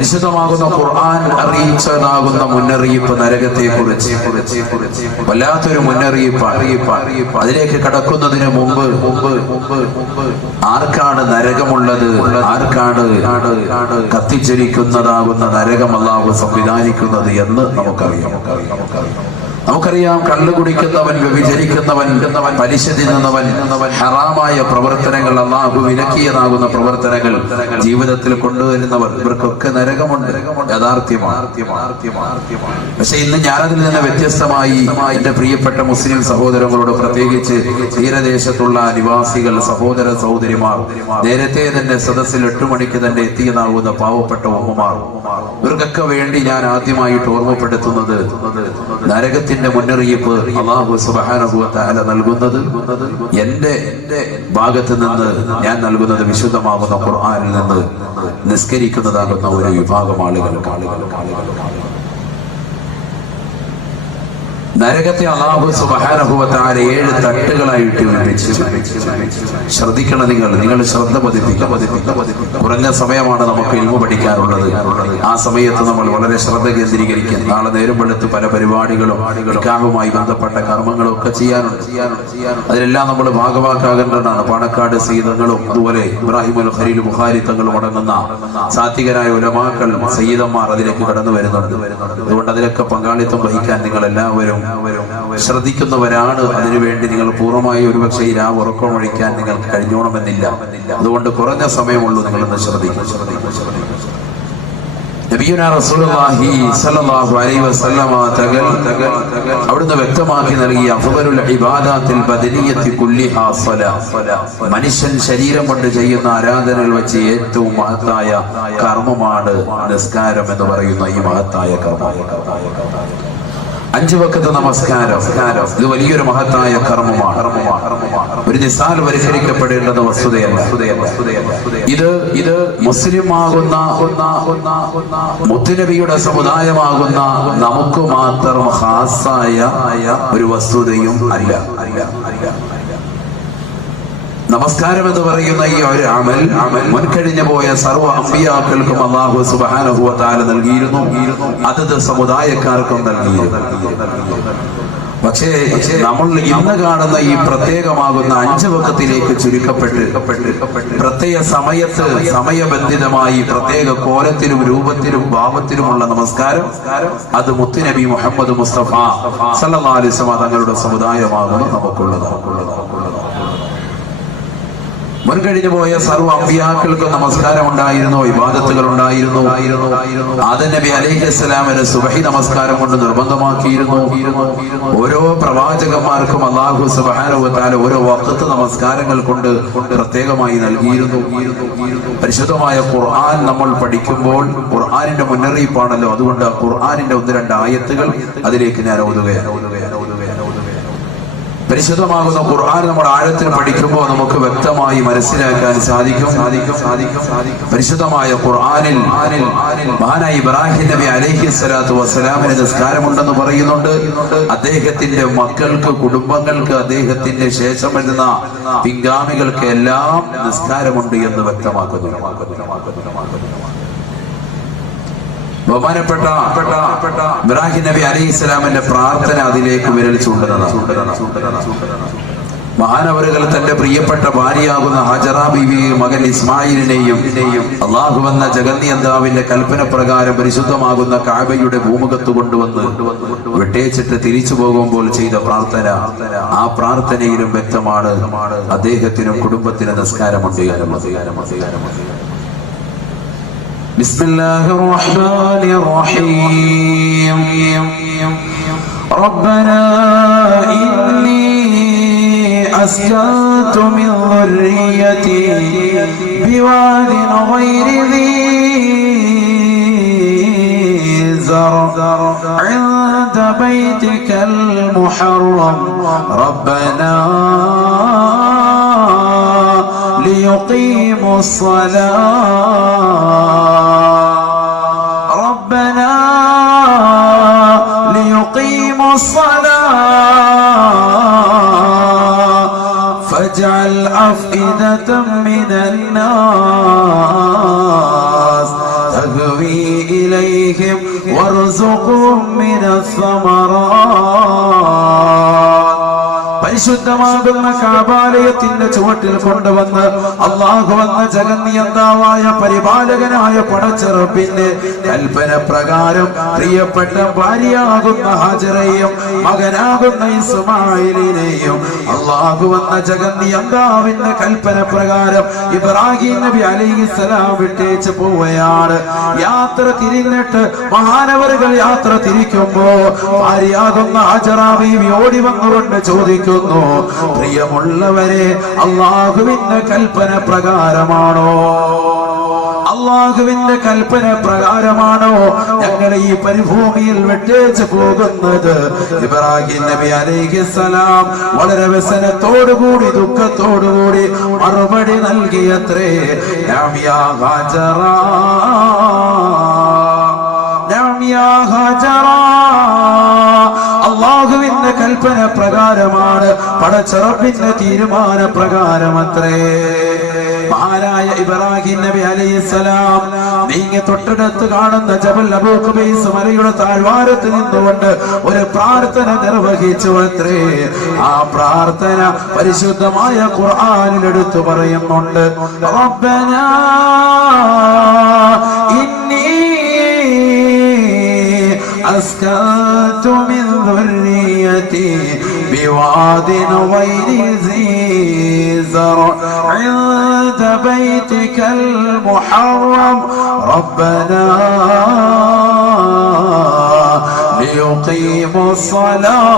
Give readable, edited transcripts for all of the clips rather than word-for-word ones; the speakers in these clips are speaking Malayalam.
പരിശുദ്ധമാകുന്ന ഖുർആൻ അറിയിച്ചതാകുന്ന മുന്നറിയിപ്പ് നരകത്തെ കുറിച്ച് വല്ലാത്തൊരു മുന്നറിയിപ്പ്. അതിലേക്ക് കടക്കുന്നതിന് മുമ്പ് ആർക്കാണ് നരകമുള്ളത്, ആർക്കാണ് കത്തിജ്വലിക്കുന്നതാകുന്ന നരകം അല്ലാഹു സംവിധാനിക്കുന്നത് എന്ന് നമുക്കറിയാം. കള്ളു കുടിക്കുന്നവൻ, വ്യഭിചരിക്കുന്നവൻ, പലിശ തിന്നുന്നവൻ, ഹറാമായ പ്രവർത്തനങ്ങൾ, അല്ലാഹു വിലക്കിയതാകുന്ന പ്രവർത്തനങ്ങൾ ജീവിതത്തിൽ കൊണ്ടുവരുന്നവർ, ഇവർക്കൊക്കെ നരകമുണ്ട്. യാഥാർത്ഥ്യമാണ്. പക്ഷെ ഇന്ന് ഞാനതിൽ നിന്ന് വ്യത്യസ്തമായി എന്റെ പ്രിയപ്പെട്ട മുസ്ലിം സഹോദരങ്ങളോട്, പ്രത്യേകിച്ച് തീരദേശത്തുള്ള നിവാസികൾ, സഹോദര സഹോദരിമാർ, നേരത്തെ തന്നെ സദസ്സിൽ 8 മണിക്ക് തന്നെ എത്തിയതാകുന്ന പാവപ്പെട്ട ഉമ്മമാർ, ഇവർക്കൊക്കെ വേണ്ടി ഞാൻ ആദ്യമായിട്ട് ഓർമ്മപ്പെടുത്തുന്നത് നരകത്തിന്റെ മുന്നറിയിപ്പ് അല്ലാഹു സുബ്ഹാനഹു വ തആല നൽകുന്നത് എന്റെ ഭാഗത്ത് നിന്ന് ഞാൻ നൽകുന്നത് വിശുദ്ധമാകുന്ന ഖുർആനിൽ നിന്ന് നിസ്കരിക്കുന്നതാകുന്ന ഒരു വിഭാഗം ആളുകൾക്ക് നരകത്തെ അല്ലാഹു സുബ്ഹാനഹു വ തആല 7 തട്ടുകളായിട്ട് വിഭജിച്ചു. ശ്രദ്ധിക്കണം, നിങ്ങൾ ശ്രദ്ധ പതിപ്പിക്കുക. കുറഞ്ഞ സമയമാണ് നമുക്ക് ഇൽമു പഠിക്കാനുള്ളത്. ആ സമയത്ത് നമ്മൾ വളരെ ശ്രദ്ധ കേന്ദ്രീകരിക്കും. നാളെ നേരം വെളുത്ത് പല പരിപാടികളും നിക്കാഹുമായി ബന്ധപ്പെട്ട കർമ്മങ്ങളും ഒക്കെ ചെയ്യാനുണ്ട്. അതിലെല്ലാം നമ്മൾ ഭാഗവാക്കാകേണ്ടതാണ്. പാണക്കാട് സയ്യിദുകളും അതുപോലെ ഇബ്രാഹിമുൽ ഖലീൽ ബുഖാരി തങ്ങളും അടങ്ങുന്ന സാത്വികരായ ഉലമാക്കൾ, സയ്യിദന്മാർ അതിലേക്ക് കടന്നു വരുന്നുണ്ട്. അതുകൊണ്ട് അതിലൊക്കെ പങ്കാളിത്തം വഹിക്കാൻ നിങ്ങൾ എല്ലാവരും ശ്രദ്ധിക്കുന്നവരാണ്. അതിനുവേണ്ടി നിങ്ങൾ പൂർണ്ണമായി ഒരുപക്ഷെ ഈ രാവ് ഉറക്കം ഒഴിക്കാൻ നിങ്ങൾക്ക് കഴിഞ്ഞോണമെന്നില്ല. അതുകൊണ്ട് കുറഞ്ഞ സമയമുള്ളൂ, നിങ്ങളൊന്ന് ശ്രദ്ധിക്കും. നബിയുനാ റസൂലുള്ളാഹി സ്വല്ലല്ലാഹു അലൈഹി വസല്ലമ തങ്ങൾ അവിടുന്ന് വ്യക്തമാക്കി നൽകിയ അഫ്ദലുൽ ഇബാദാത്തിൽ ബദനിയത്തി കുല്ലിഹാ സ്വലാത്ത്, മനുഷ്യൻ ശരീരം കൊണ്ട് ചെയ്യുന്ന ആരാധനകൾ വെച്ച് ഏറ്റവും മഹത്തായ കർമ്മമാണ് നിസ്കാരം എന്ന് പറയുന്ന ഈ മഹത്തായ കർമ്മം. 5 വഖത്ത് നമസ്കാരം, ഇത് വലിയൊരു മഹത്തായ കർമ്മമാണ്. ഒരു നിസ്സാരവൽക്കരിക്കപ്പെടേണ്ടുന്ന വസ്തുതയല്ല. ഇത് മുസ്ലിം ആകുന്ന മുത്തുനബിയുടെ സമുദായമാകുന്ന നമുക്ക് മാത്രം ഖാസായ ഒരു വസ്തുതയും അല്ല. നമസ്കാരം എന്ന് പറയുന്ന ഈ ഒരു അമൽ മുൻകഴിഞ്ഞു പോയ സർവ്വ അമ്പിയാക്കൾക്കും അല്ലാഹു സുബ്ഹാനഹു വ തആല നൽകിയിരുന്നു. അതത് സമുദായക്കാർക്കും നൽകിയിരുന്നു. പക്ഷേ നമ്മൾ ഇന്ന് കാണുന്ന ഈ പ്രത്യേകമാകുന്ന 5 വഖത്തിലേക്ക് ചുരുക്കപ്പെട്ട് പ്രത്യേക സമയത്ത് സമയബന്ധിതമായി പ്രത്യേക കോലത്തിലും രൂപത്തിലും ഭാവത്തിലുമുള്ള നമസ്കാരം, അത് മുത്തുനബി മുഹമ്മദ് മുസ്തഫ സല്ലല്ലാഹു അലൈഹി വസല്ലം തങ്ങളുടെ സമുദായമാകുന്നു നമുക്കുള്ളതാണ്. മുൻകഴിഞ്ഞു പോയ സർവ്വ അമ്പിയാക്കൾക്ക് നമസ്കാരം ഉണ്ടായിരുന്നു, ഇബാദത്തുകൾ ഉണ്ടായിരുന്നു. ആദം നബി അലൈഹിസ്സലാമിന് സുബഹി നമസ്കാരം കൊണ്ട് നിർബന്ധമാക്കിയിരുന്നു. ഓരോ പ്രവാചകന്മാർക്കും അല്ലാഹു സുബ്ഹാനഹു വ തആല ഓരോ വഖത്ത് നമസ്കാരങ്ങൾ കൊണ്ട് പ്രത്യേകമായി നൽകിയിരുന്നു. പരിശുദ്ധമായ ഖുർആൻ നമ്മൾ പഠിക്കുമ്പോൾ ഖുർആനിന്റെ മുന്നറിയിപ്പാണല്ലോ. അതുകൊണ്ട് ഖുർആനിന്റെ 1-2 ആയത്തുകൾ അതിലേക്ക് ഞാൻ ഓതുകയാണ്. പരിശുദ്ധമാകുന്ന ഖുർആൻ നമ്മൾ ആഴത്തിൽ പഠിക്കുമ്പോൾ നമുക്ക് വ്യക്തമായി മനസ്സിലാക്കാൻ സാധിക്കും. പരിശുദ്ധമായ ഖുർആനിൽ മഹാനായ ഇബ്രാഹിം നബി അലൈഹിസ്സലാത്തു വസ്സലാമിന് നിസ്കാരമുണ്ടെന്ന് പറയുന്നുണ്ട്. അദ്ദേഹത്തിന്റെ മക്കൾക്ക്, കുടുംബങ്ങൾക്ക്, അദ്ദേഹത്തിന്റെ ശേഷം വരുന്ന പിൻഗാമികൾക്ക് എല്ലാം നിസ്കാരമുണ്ട് എന്ന് വ്യക്തമാക്കുന്നു. ബഹുമാനപ്പെട്ട ഇബ്രാഹിം നബി അലൈഹിസ്സലാമിന്റെ പ്രാർത്ഥന അതിലേക്ക് വിരൽ ചൂണ്ടുന്നതാണ്. മഹാനവറുകൾ തന്റെ പ്രിയപ്പെട്ട ഭാര്യയാകുന്ന ഹാജറ ബീവിയെയും മകൻ ഇസ്മായിലിനെയും അല്ലാഹു എന്ന ജഗന്നിയന്താവിന്റെ കൽപ്പന പ്രകാരം പരിശുദ്ധമാകുന്ന കഅബയുടെ ഭൂമുഖത്ത് കൊണ്ടുവന്ന് വിട്ടേച്ചിട്ട് തിരിച്ചു പോകുമ്പോൾ ചെയ്ത പ്രാർത്ഥന, ആ പ്രാർത്ഥനയിലും വ്യക്തമാണ് അദ്ദേഹത്തിനും കുടുംബത്തിനും നിസ്കാരമുണ്ട്. بسم الله الرحمن الرحيم ربنا إني أسكنت من ذريتي بواد غير ذي زرع عند بيتك المحرم ربنا ليقيموا الصلاة فاجعل أفئدة من الناس تهوي إليهم وارزقهم من الثمرات. പരിശുദ്ധമാകുന്ന കഅബാലയത്തിന്റെ ചുവട്ടിൽ കൊണ്ടുവന്ന് അല്ലാഹു എന്ന ജഗന്നിയന്താവായ പരിപാലകനായ പടച്ചറപ്പിന്റെ കൽപ്പന പ്രകാരം പ്രിയപ്പെട്ട ഭാര്യയാകുന്ന ഹാജറയെയും മകനാകുന്ന ഇസ്മായിലിനെയും അല്ലാഹു എന്ന ജഗന്നിയന്താവിന്റെ കൽപ്പന പ്രകാരം ഇബ്രാഹിം നബി അലൈഹിസ്സലാം വിട്ടേച്ച് പോവുകയാണ്. യാത്ര തിരിഞ്ഞിട്ട് മഹാനവറുകൾ യാത്ര തിരിക്കുമ്പോ ഭാര്യയാകുന്ന ഹാജറ ബീവി ഓടി വന്നുകൊണ്ട് ചോദിക്കുന്നു, പ്രിയമുള്ളവരെ, അല്ലാഹുവിന്റെ കൽപ്പന പ്രകാരമാണോ, അല്ലാഹുവിന്റെ കൽപ്പന പ്രകാരമാണോ ഞങ്ങൾ ഈ പരിഭൂമിയിൽ വിട്ടേച്ച് പോകുന്നത്? ഇബ്രാഹിം നബി അലൈഹിസ്സലാം വളരെ വ്യസനത്തോടുകൂടി ദുഃഖത്തോടുകൂടി മറുപടി നൽകിയത്രേ, നഅം യാ ഹാജറ, നഅം യാ ഹാജറ, അല്ലാഹുവിന്റെ കൽപ്പന പ്രകാരമാണ്, പടച്ചറപ്പിന്റെ തീരുമാന പ്രകാരമത്രേ. മഹാനായ ഇബ്രാഹിം നബി അലൈഹിസ്സലാം നീങ്ങി തൊട്ടടുത്ത് കാണുന്ന ജബൽ അബൂ ഖുബൈസ് മലയുടെ താഴ്വാരത്ത് നിന്നുകൊണ്ട് ഒരു പ്രാർത്ഥന നിർവഹിച്ചു അത്രേ. ആ പ്രാർത്ഥന പരിശുദ്ധമായ ഖുർആനിൽ എടുത്തു പറയുന്നുണ്ട്. റബ്ബനാ ഇന്നി أسكنت من ذريتي بواد غير ذي زرع عند بيتك المحرم ربنا ليقيموا الصلاة.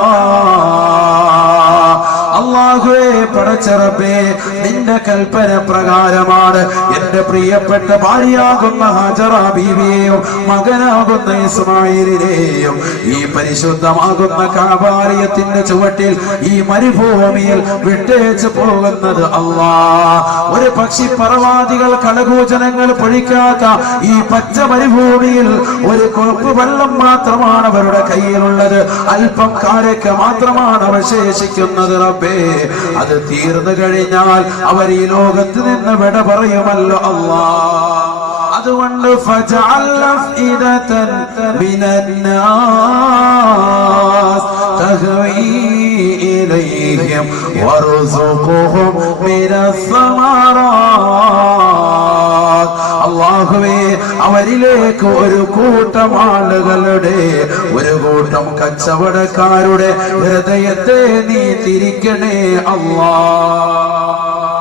അല്ലാഹുവേ, പടച്ചറബേ, നിന്റെ കൽപ്പന പ്രകാരമാണ് എന്റെ പ്രിയപ്പെട്ട ഭാര്യയാകുന്ന ഹാജറ ബീവിയെയും മകനാകുന്ന ഇസ്മായിലിനെയും ഈ പരിശുദ്ധമാകുന്ന കഅബാലയത്തിന്റെ ചുവട്ടിൽ ഈ മരുഭൂമിയിൽ വിട്ടേച്ച് പോകുന്നത്. അല്ലാഹ്, ഒരു പക്ഷി പറവാദികൾ കളകൂചനങ്ങൾ പൊഴിക്കാത്ത ഈ പച്ച മരുഭൂമിയിൽ ഒരു കൊഴുപ്പ് വെള്ളം മാത്രമാണ് അവരുടെ കയ്യിലുള്ളത്. അല്പം കാരക്ക മാത്രമാണ് അവശേഷിക്കുന്നത്. റബ്ബേ, അത് തീർന്നു കഴിഞ്ഞാൽ അവർ ഈ ലോകത്ത് നിന്ന് വിട പറയുമല്ലോ. അല്ലാഹ്, അതുകൊണ്ട് ഫജഅൽ അഫ്ഇദതൻ മിനന്നാസ് തഹ്വീ ഇലൈഹിം വർസുഖുഹും മിനസ്സമറാത്ത്. അല്ലാഹുവേ, അവരിലേക്ക് ഒരു കൂട്ടം ആളുകളുടെ, ഒരു കൂട്ടം കച്ചവടക്കാരുടെ ഹൃദയത്തെ നീ തിരിക്കണേ അല്ലാഹ്.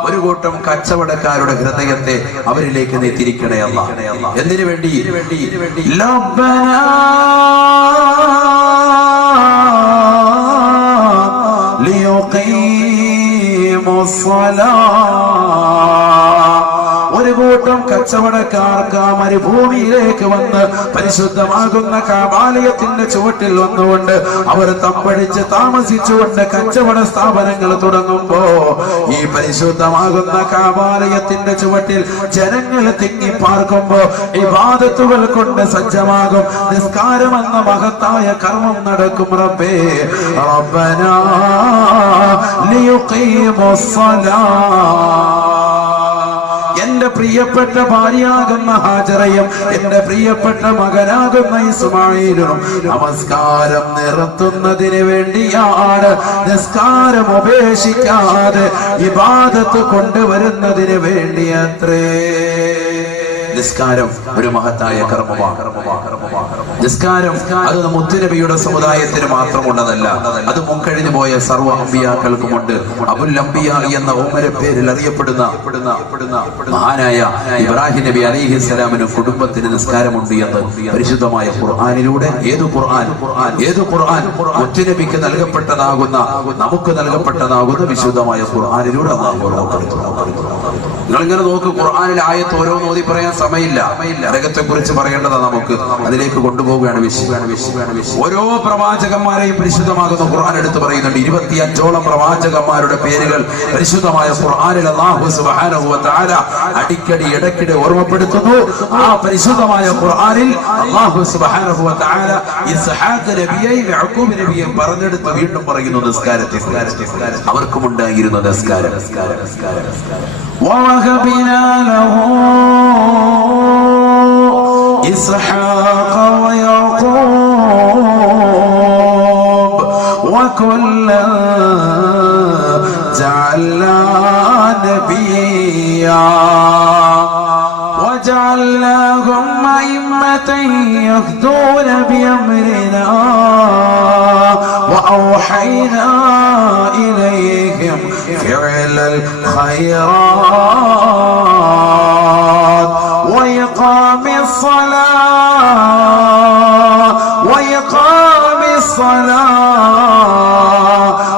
ഒരു കൂട്ടം കച്ചവടക്കാരുടെ ഹൃദയത്തെ അവരിലേക്ക് നീ തിരിക്കണേ അല്ലാഹ്. എന്തിനു വേണ്ടി? റബ്ബനാ ലിയുഖീമുസ്സലാത്ത്. ഒരു കൂട്ടം കച്ചവടക്കാർക്ക് ആ മരുഭൂമിയിലേക്ക് വന്ന് പരിശുദ്ധമാകുന്ന കഅബാലയത്തിന്റെ ചുവട്ടിൽ വന്നുകൊണ്ട് അവർ തമ്പടിച്ച് താമസിച്ചുകൊണ്ട് കച്ചവട സ്ഥാപനങ്ങൾ തുടങ്ങുമ്പോ ഈ പരിശുദ്ധമാകുന്ന കഅബാലയത്തിന്റെ ചുവട്ടിൽ ജനങ്ങൾ തിങ്ങി പാർക്കുമ്പോ ഇബാദത്തുകൾ കൊണ്ട് സജ്ജമാകും. നിസ്കാരം എന്ന മഹത്തായ കർമ്മം നടക്കും. റബ്ബേ, റബ്ബനാ ലിയുഖീമുസ്സലാത്ത്. എന്റെ പ്രിയപ്പെട്ട ഭാര്യയാകുന്ന ഹാജറയും എന്റെ പ്രിയപ്പെട്ട മകനാകുന്ന ഇസ്മായിലും നമസ്കാരം നിർത്തുന്നതിന് വേണ്ടിയാണ്. നിസ്കാരം ഉപേക്ഷിക്കാതെ ഇബാദത്ത് കൊണ്ടുവരുന്നതിന് വേണ്ടിയത്രേ. നിസ്കാരം ഒരു മഹത്തായ കർമ്മമാണ്. നിസ്കാരം അത് മുത്തുനബിയുടെ സമുദായത്തിന് മാത്രമുള്ളതല്ല, അത് മുൻകഴിഞ്ഞു പോയ സർവ്വ അമ്പിയാക്കൾക്കുമുണ്ട്. അബുൽ അംബിയ എന്ന ഉമ്മര പേരിൽ അറിയപ്പെടുന്ന മഹാനായ ഇബ്രാഹിം നബി അലൈഹിസ്സലാമിന് കുടുംബത്തിന് നിസ്കാരമുണ്ട് എന്ന് പരിശുദ്ധമായ ഖുർആനിലൂടെ, ഏതു ഖുർആൻ മുത്തുനബിക്ക് നൽകപ്പെട്ടതാകുന്ന, നമുക്ക് നൽകപ്പെട്ടതാകുന്ന വിശുദ്ധമായ ഖുർആനിലൂടെ നിങ്ങളിങ്ങനെ നോക്ക്. ഖുർആനിൽ ആയത്ത് ഓരോന്ന് ഓതി പറയാൻ സമയമില്ല. നരകത്തെ കുറിച്ച് പറയേണ്ടതാണ് നമുക്ക്. അതിലേക്ക് കൊണ്ടുപോവുകയാണ് ഓരോ പ്രവാചകന്മാരെയും പരിശുദ്ധമാകുന്ന ഖുർആൻ എടുത്ത് പറയുന്നുണ്ട്. 25ഓളം പ്രവാചകന്മാരുടെ പേരുകൾ പരിശുദ്ധമായ ഖുർആനിൽ അല്ലാഹു സുബ്ഹാനഹു വ തആല അടിക്കടി ഇടയ്ക്കിടെ ഓർമ്മപ്പെടുത്തുന്നു. ആ പരിശുദ്ധമായ ഖുർആനിൽ അല്ലാഹു സുബ്ഹാനഹു വ തആല ഇസ്ഹാഖ് നബിയെയും യഅഖൂബ് നബിയെയും പറഞ്ഞെടുത്ത് വീണ്ടും പറയുന്നു നിസ്കാരത്തെ. അവർക്കും ഉണ്ടായിരുന്ന നിസ്കാരം. وَوَهَبْنَا لَهُ إِسْحَاقَ وكلا جعلنا نبيا وجعلناهم أئمة يهدون بأمرنا وأوحينا إليهم فعل الخيرات وإقام الصلاة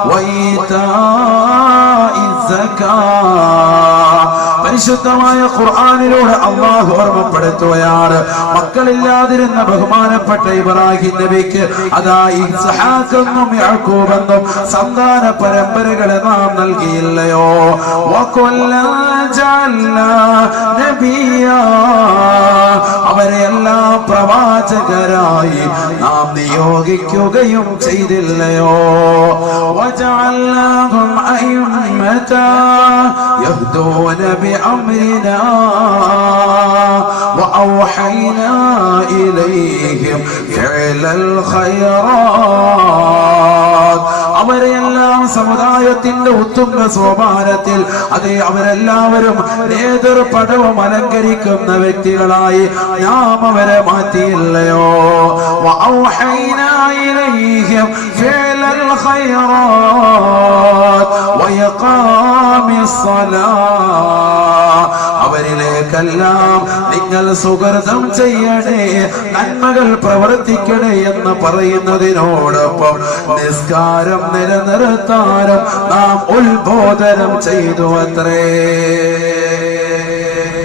وإيتاء الزكاة. പരിശുദ്ധമായ ഖുർആനിലൂടെ അല്ലാഹു ഓർമ്മപ്പെടുത്തുകയാണ്, മക്കളില്ലാതിരുന്ന ബഹുമാനപ്പെട്ട ഇബ്രാഹിം നബിക്ക് അതാ ഇസ്ഹാഖ് എന്നും യാക്കൂബ് എന്നും സന്താന പരമ്പരകളെ നാം നൽകിയില്ലയോ? വകുല്ലൻ ജഅൽനാ നബിയാ, അവരെല്ലാം പ്രവാചകരായി നാം നിയോഗിക്കുകയും ചെയ്തില്ലയോ? വജഅൽനാഹും അഇമ്മതൻ യഹ്ദൂന بأمرنا وأوحينا إليهم فعل الخيرات. അവരെല്ലാം സമുദായത്തിന്റെ ഉത്തുംഗ സോപാനത്തിൽ അതെ അവരെല്ലാവരും നേതൃപദവും അലങ്കരിക്കുന്ന വ്യക്തികളായി നാം അവരെ മാറ്റിയില്ലയോ? وأوحينا إليهم فعل الخيرات وإقام الصلاة. അവരിലേക്കെല്ലാം നിങ്ങൾ സുഹൃതം ചെയ്യണേ, നന്മകൾ പ്രവർത്തിക്കണേ എന്ന് പറയുന്നതിനോടൊപ്പം നിസ്കാരം നിലനിർത്താനും നാം ഉത്ബോധനം ചെയ്തു അത്രേ.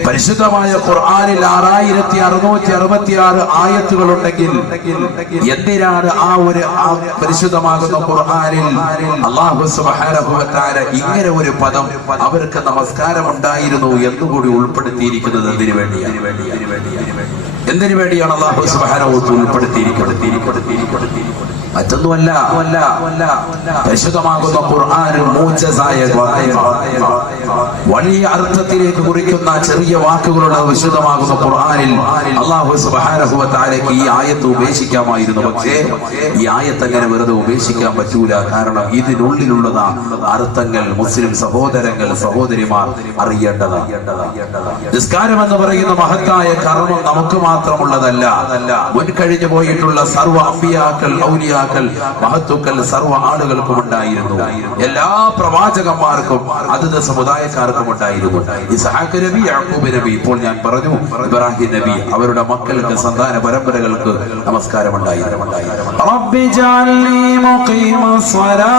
പരിശുദ്ധമായ ഖുർആനിൽ 6666 ആയത്തുകളുണ്ടെങ്കിൽ എന്തിനാണ് ആ പരിശുദ്ധമാകുന്ന ഖുർആനിൽ അല്ലാഹു സുബ്ഹാനഹു വ തആല ഇങ്ങനെ ഒരു പദം അവർക്ക് നമസ്കാരം ഉണ്ടായിരുന്നു എന്നുകൂടി ഉൾപ്പെടുത്തിയിരിക്കുന്നത്? എന്തിനു വേണ്ടിയാണ് അല്ലാഹു സുബ്ഹാനഹു വ തആല ഉൾപ്പെടുത്തിയിരിക്കുന്നത്? മറ്റൊന്നുമല്ല, പരിശുദ്ധമാകുന്ന ഖുർആനിൽ മൂജസായ വലിയ അർത്ഥത്തിലേക്ക് കുറിക്കുന്ന ചെറിയ വാക്കുകളുള്ള വിശുദ്ധമാകുന്ന ഖുർആനിൽ അല്ലാഹു സുബ്ഹാനഹു വ തആലയ്ക്ക് ഈ ആയത്ത് ഉപേക്ഷിക്കാമായിരുന്നു. പക്ഷേ ഈ ആയത്ത് അങ്ങനെ വെറുതെ ഉപേക്ഷിക്കാൻ പറ്റൂല. കാരണം ഇതിനുള്ളിലുള്ള അർത്ഥങ്ങൾ മുസ്ലിം സഹോദരങ്ങൾ സഹോദരിമാർ അറിയേണ്ടതാണ്. നിസ്കാരം എന്ന് പറയുന്ന മഹത്തായ കർമ്മം നമുക്ക് മാത്രമുള്ളതല്ല, മുൻകഴിഞ്ഞു പോയിട്ടുള്ള സർവ്വ അമ്പിയാക്കൾ ഔലിയാക്കൾ മഹത്തുക്കൾ സർവ്വ ആളുകൾക്കും ഉണ്ടായിരുന്നു. എല്ലാ പ്രവാചകന്മാർക്കും അതത് സമുദായക്കാർക്കും ഉണ്ടായിരുന്നു. ഇസ്ഹാഖ് നബി, യാക്കൂബ് നബി, ഇപ്പോൾ ഞാൻ പറഞ്ഞു ഇബ്രാഹിം നബി, അവരുടെ മക്കൾക്ക് സന്താന പരമ്പരകൾക്ക് നമസ്കാരം ഉണ്ടായിരുന്നു. റബ്ബി ജഅൽനി മുഖീമസ്സലാത്ത്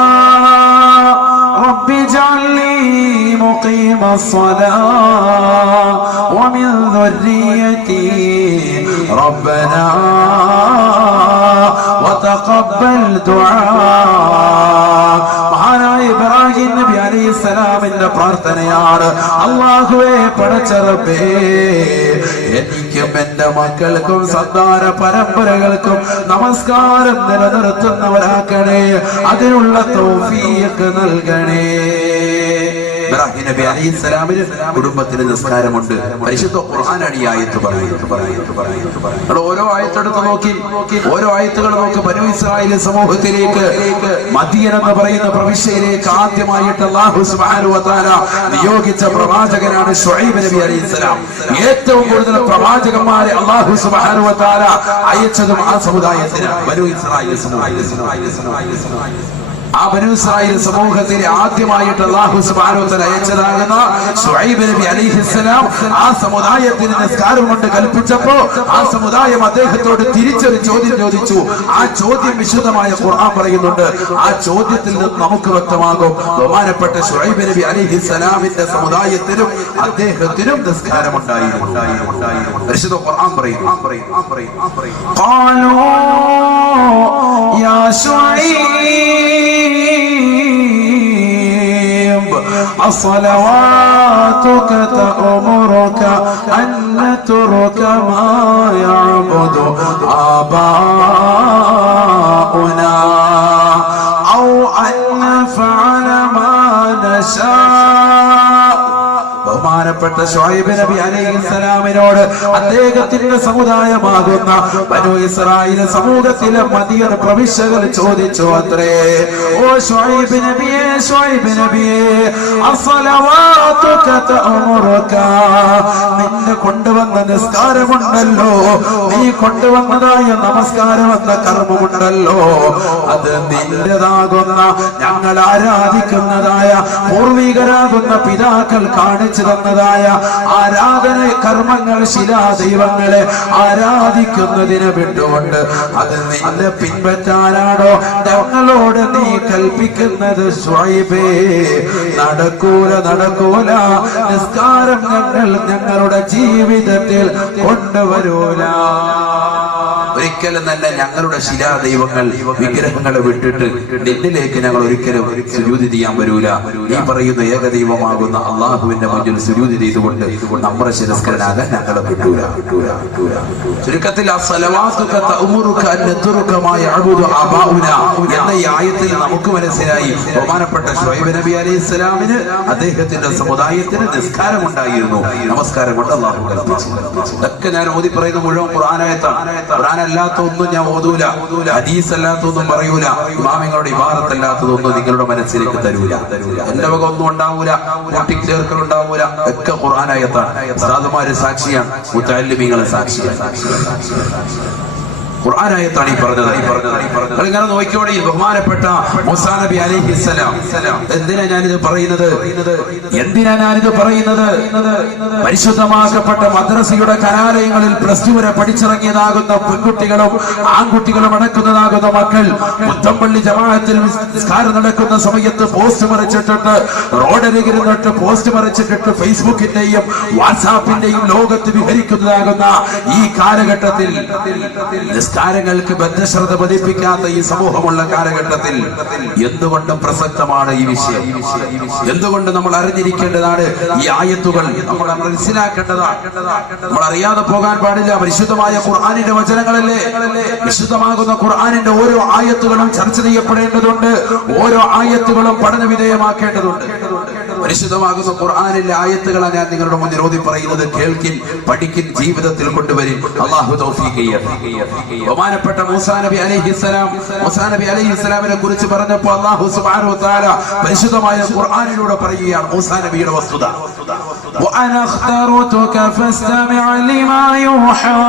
رب اجعلني مقيم الصلاة ومن ذريتي ربنا وتقبل دعاء. മഹാനായ ഇബ്രാഹിം നബി അലൈഹിസ്സലാമിന്റെ പ്രാർത്ഥനയാണ്, അല്ലാഹുവേ പടച്ച റബ്ബേ, എനിക്കും എന്റെ മക്കൾക്കും സന്താന പരമ്പരകൾക്കും നമസ്കാരം നിലനിർത്തുന്നവരാക്കണേ, അതിനുള്ള തൗഫീഖ് നൽകണേ. ഇബ്രാഹിം നബി അലൈഹിസ്സലാമിന് കുടുംബത്തിന് നിസ്കാരമുണ്ട്. പരിശുദ്ധ ഖുർആനാണ് ഈ ആയത്ത് പറയുന്നത്. ഓരോ ആയത്തെടുത്ത് നോക്കി, ഓരോ ആയത്തുകൾ നോക്കി. ബനൂ ഇസ്രായേൽ സമൂഹത്തിലേക്ക് മദിയൻ എന്ന് പറയുന്ന പ്രവിശ്യയിലേക്ക് ആദ്യമായിട്ട് അല്ലാഹു സുബ്ഹാനഹു വ തആല നിയോഗിച്ച പ്രവാചകനാണ് ശുഐബ് നബി അലൈഹിസ്സലാം. ഏറ്റവും കൂടുതൽ പ്രവാചകന്മാരെ അല്ലാഹു സുബ്ഹാനഹു വ തആല അയച്ചതും ആ സമുദായത്തിന്, ബനൂ ഇസ്രായേൽ സമൂഹത്തിന്. ആ ബനൂ ഇസ്രായേൽ സമൂഹത്തിലെ ആദ്യമായിട്ട് അല്ലാഹു സുബ്ഹാനഹു വ തആല അയച്ചതാകുന്ന ശുഐബ് നബി അലൈഹിസ്സലാം ആ സമുദായത്തിന് നിസ്കാരം കൊണ്ട് കൽപ്പിച്ചപ്പോൾ ആ സമുദായം അദ്ദേഹത്തോട് തിരിച്ചൊരു ചോദ്യം ചോദിച്ചു. ആ ചോദ്യം വിശുദ്ധമായ ഖുർആൻ പറയുന്നുണ്ട്. ആ ചോദ്യത്തിൽ നിന്ന് നമുക്ക് വ്യക്തമാകും ബഹുമാനപ്പെട്ട ശുഐബ് നബി അലൈഹിസ്സലാമിന്റെ സമുദായത്തിനും അദ്ദേഹത്തിനും നിസ്കാരം ഉണ്ടായിരുന്നു. പരിശുദ്ധ ഖുർആൻ പറയുന്നു, ഖാലൂ യാ ശുഐബ് അസ്സലവാതുക തഅമുറുക അൻ നത്രുക മാ യഅബുദു ആബാഉനാ ഔ അൻ നഫഅല മാ നശാ. ബഹുമാനപ്പെട്ട ശുഐബ് നബി അലൈഹിസ്സലാമിനോട് അദ്ദേഹത്തിന്റെ സമുദായമാകുന്ന ബനൂ ഇസ്രായേൽ സമൂഹത്തിലെ മദീന പ്രവിശ്യകൾ ചോദിച്ചു അത്രേ, ഓ ശുഐബ് നബിയേ, ശുഐബ് നബിയേ, അസ്സലവാതുക തഅമുറുക, നിന്നെ കൊണ്ടുവന്ന നിസ്കാരമുണ്ടല്ലോ, നീ കൊണ്ടുവന്നതായ നമസ്കാരം എന്ന കർമ്മമുണ്ടല്ലോ, അത് നിന്റേതാകുന്ന ഞങ്ങൾ ആരാധിക്കുന്നതായ പൂർവികരാകുന്ന പിതാക്കൾ കാണിച്ചു തന്നതായ ആരാധന കർമ്മങ്ങൾ, ശിലാദൈവങ്ങളെ ആരാധിക്കുന്നതിനെ വിട്ടുകൊണ്ട് അത് നിന്നെ പിൻപറ്റാനാണോ ഞങ്ങളോട് നീ കൽപ്പിക്കുന്നത്? ശുഐബേ, നടക്കൂല, നടക്കൂല. നിസ്കാരം ഞങ്ങളുടെ ജീവിതത്തിൽ കൊണ്ടുവരൂല. ഒരിക്കലും തന്നെ ഞങ്ങളുടെ ശിലാദൈവങ്ങൾ, വിഗ്രഹങ്ങളെ വിട്ടിട്ട് നിന്നിലേക്ക് ഞങ്ങൾ ഒരിക്കലും സുജൂദ് ചെയ്യാൻ വരൂല. നീ പറയുന്ന ഏകദൈവമാകുന്ന അള്ളാഹുവിന്റെ മുന്നിൽ സുജൂദ് ചെയ്തുകൊണ്ട് നമ്മുടെ ശിരസ്കരനാകാൻ ഞങ്ങളെ വിട്ടൂല. ചുരുക്കത്തിൽ എന്ന ഈ ആയത്തിൽ നമുക്ക് മനസ്സിലായി ബഹുമാനപ്പെട്ട ശുഐബ് നബി അലൈഹിസ്സലാമിന് അദ്ദേഹത്തിന്റെ സമുദായത്തിന് നിസ്കാരം ഉണ്ടായിരുന്നു, നമസ്കാരം കൊണ്ട് അള്ളാഹു കൽപ്പിച്ചു. ഇതൊക്കെ ഞാൻ ഓതി പറയുന്ന മുഴുവൻ ഖുർആനായത്താണ്. ഖുർആനല്ലാത്ത ഒന്നും ഞാൻ ഓതൂല, ഹദീസ് അല്ലാത്തൊന്നും പറയൂല, ഇമാമിങ്ങളുടെ ഇബാദത്തല്ലാത്തതൊന്നും നിങ്ങളുടെ മനസ്സിലേക്ക് തരൂല. എന്റെ വക ഒന്നും ഉണ്ടാവൂല, കൂട്ടിച്ചേർക്കൽ ഉണ്ടാവൂല. ഒക്കെ ഖുർആനായത്താണ്. ഉസ്താദുമാര് സാക്ഷിയാണ്, മുതഅല്ലിമീങ്ങൾ സാക്ഷിയാണ്. ഖുർആനായത്താണ് ഈ പറഞ്ഞത്. ഇങ്ങനെ നോക്കിയോടെ ബഹുമാനപ്പെട്ട മൂസാ നബി അലൈഹിസ്സലാം, എന്തിനാ ഞാനിത് പറയുന്നത്? പരിശുദ്ധമാക്കപ്പെട്ട മദ്രസയുടെ കലാലയങ്ങളിൽ +2 വരെ പഠിച്ചിറങ്ങിയതാകുന്ന പെൺകുട്ടികളും ആൺകുട്ടികളും അടക്കുന്നതാകുന്ന മക്കൾ മുത്തമ്പള്ളി ജമാഅത്തിൽ നിസ്കാരം നടക്കുന്ന സമയത്ത് പോസ്റ്റ് മറിച്ചിട്ടുണ്ട്, റോഡരികിരുന്നിട്ട് പോസ്റ്റ് മറിച്ചിട്ടിട്ട് ഫേസ്ബുക്കിന്റെയും വാട്സാപ്പിന്റെയും ലോകത്ത് വിഹരിക്കുന്നതാകുന്ന ഈ കാലഘട്ടത്തിൽ, നിസ്കാരങ്ങൾക്ക് ബദ്ധശ്രദ്ധ പതിപ്പിക്കാത്ത ഈ സമൂഹമുള്ള കാലഘട്ടത്തിൽ എന്തുകൊണ്ടും പ്രസക്തമാണ് ഈ വിഷയം. എന്തുകൊണ്ട് നമ്മൾ അറിഞ്ഞിരിക്കേണ്ടതാണ് ഈ ആയത്തുകൾ, നമ്മൾ മനസ്സിലാക്കേണ്ടതാണ്. നമ്മൾ അറിയാതെ പോകാൻ പാടില്ല. പരിശുദ്ധമായ ഖുർആനിന്റെ വചനങ്ങളല്ലേ, വിശുദ്ധമാകുന്ന ഖുർആനിന്റെ ഓരോ ആയത്തുകളും ചർച്ച ചെയ്യപ്പെടേണ്ടതുണ്ട്, ഓരോ ആയത്തുകളും പഠന വിധേയമാക്കേണ്ടതുണ്ട്. പരിശുദ്ധമാകുന്ന ഖുർആനിലെ ആയത്തുകളാണ് ഞാൻ നിങ്ങളുടെ മുന്നിൽ ഓതി പറയുന്നത്. കേൾക്കിൻ, പഠിക്കിൻ, ജീവിതത്തിൽ കൊണ്ടുവരിൻ. അല്ലാഹു തൗഫീഖ് ചെയ്യട്ടെ. ബഹുമാനപ്പെട്ട മൂസാ നബി അലൈഹിസ്സലാമിനെ കുറിച്ച് പറഞ്ഞപ്പോൾ അല്ലാഹു സുബ്ഹാനഹു വ തആല പരിശുദ്ധമായ ഖുർആനിലൂടെ പറയുകയാണ് മൂസാ നബിയുടെ വസ്തുത. وأنا اخترتك فاستمع لما يوحى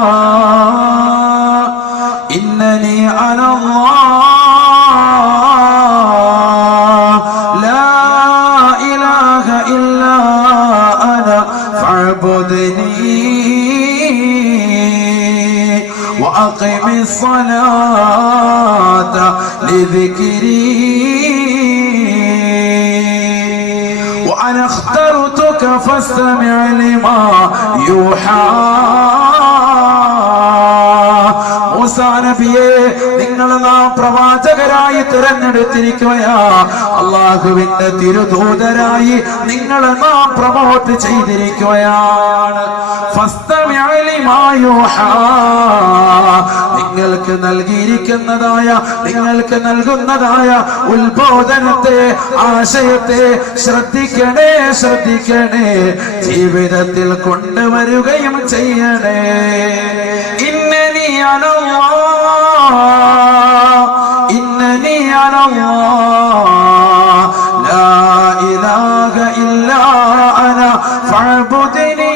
إنني أنا الله لا إله إلا أنا فاعبدني وأقم الصلاة لذكري وأنا اخترتك فاستمع لما يوحى. മൂസാ നബിയെ, നിങ്ങളെ നാം പ്രവാചകരായി തിരഞ്ഞെടുത്തിരിക്കുകയാ, അള്ളാഹുവിന്റെ തിരുദൂതരായി നിങ്ങളെ നാം പ്രമോട്ട് ചെയ്തിരിക്കുകയാണ്. ഫസ്തമിഅ ലിമാ യൂഹാ, നിങ്ങൾക്ക് നൽകിയിരിക്കുന്നതായ, നിങ്ങൾക്ക് നൽകുന്നതായ ഉത്ബോധനത്തെ, ആശയത്തെ ശ്രദ്ധിക്കണേ, ശ്രദ്ധിക്കണേ, ജീവിതത്തിൽ കൊണ്ടുവരികയും ചെയ്യണേ. ഇന്നനി അനല്ലാഹ്, ഇന്നനി അനല്ലാഹ് ലാ ഇലാഹ ഇല്ലാ അന ഫഅബ്ദുനി.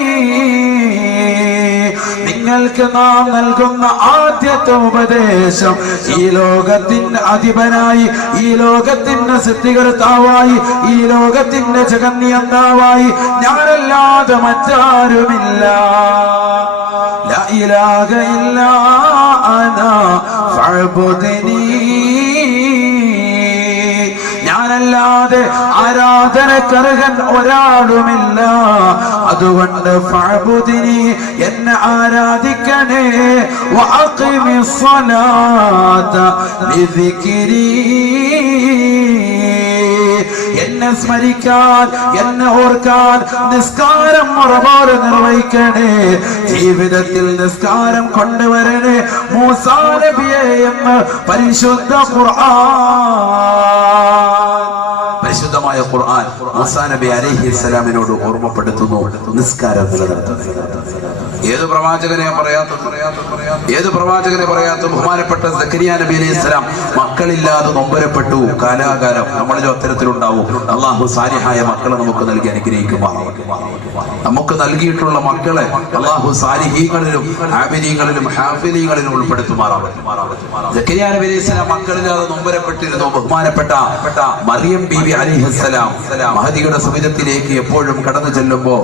നിങ്ങൾക്ക് നാം നൽകുന്ന ആദ്യത്തെ ഉപദേശം, ഈ ലോകത്തിന്റെ അധിപനായി, ഈ ലോകത്തിന്റെ സൃഷ്ടികർത്താവായി, ഈ ലോകത്തിന്റെ ജഗന്നിയന്താവായി ഞാനല്ലാതെ മറ്റാരുമില്ല. ലാ ഇലാഹ ഇല്ലാ അന ഫഅബ്ദുനി. ഞാനല്ലാതെ ആരാധനക്കർഹൻ ഒരാളുമില്ല. അതുകൊണ്ട് ഫഅബ്ദുനി, എന്നെ ആരാധിക്കണേ. വഅഖിമിസ് സ്വലാത ലിദിക്രി, എന്നെ സ്മരിക്കാൻ, എന്നെ ഓർക്കാൻ നിസ്കാരം മുറപോലെ നിർവഹിക്കണേ. ജീവിതത്തിൽ നിസ്കാരം കൊണ്ടുവരണേ മൂസാ നബിയെ എന്ന് പരിശുദ്ധ ഖുർആൻ. പരിശുദ്ധമായ പരിശുദ്ധമായ ഖുർആൻ മൂസാ നബി അലൈഹിസ്സലാമിനോട് ഓർമ്മപ്പെടുത്തുന്നു, നിസ്കാരം നിലനിർത്തുന്നത്. ഏത് പ്രവാചകനെ പറയാത്ത ബഹുമാനപ്പെട്ട സക്കരിയ നബി അലൈഹിസ്സലാം മക്കളില്ലാതെ നൊമ്പരപ്പെട്ടു കാലാകാലം. നമ്മളിലും അത്തരത്തിലുണ്ടാവും. അള്ളാഹു സാലിഹായ മക്കളെ നമുക്ക് നൽകി അനുഗ്രഹിക്കുമാറാവട്ടെ. നമുക്ക് നൽകിയിട്ടുള്ള മക്കളെ അള്ളാഹു സാലിഹീങ്ങളിലും ആബിദീങ്ങളിലും ഹാഫിദീങ്ങളിലും ഉൾപ്പെടുത്തുമാറാവട്ടെ. സക്കരിയ നബി അലൈഹിസ്സലാം മക്കളില്ലാതെ നൊമ്പരപ്പെട്ടിരുന്നു. ബഹുമാനപ്പെട്ട മറിയം ബീവി അലൈഹിസ്സലാം മഹദിയുടെ സവിധത്തിലേക്ക് എപ്പോഴും കടന്നു ചെല്ലുമ്പോ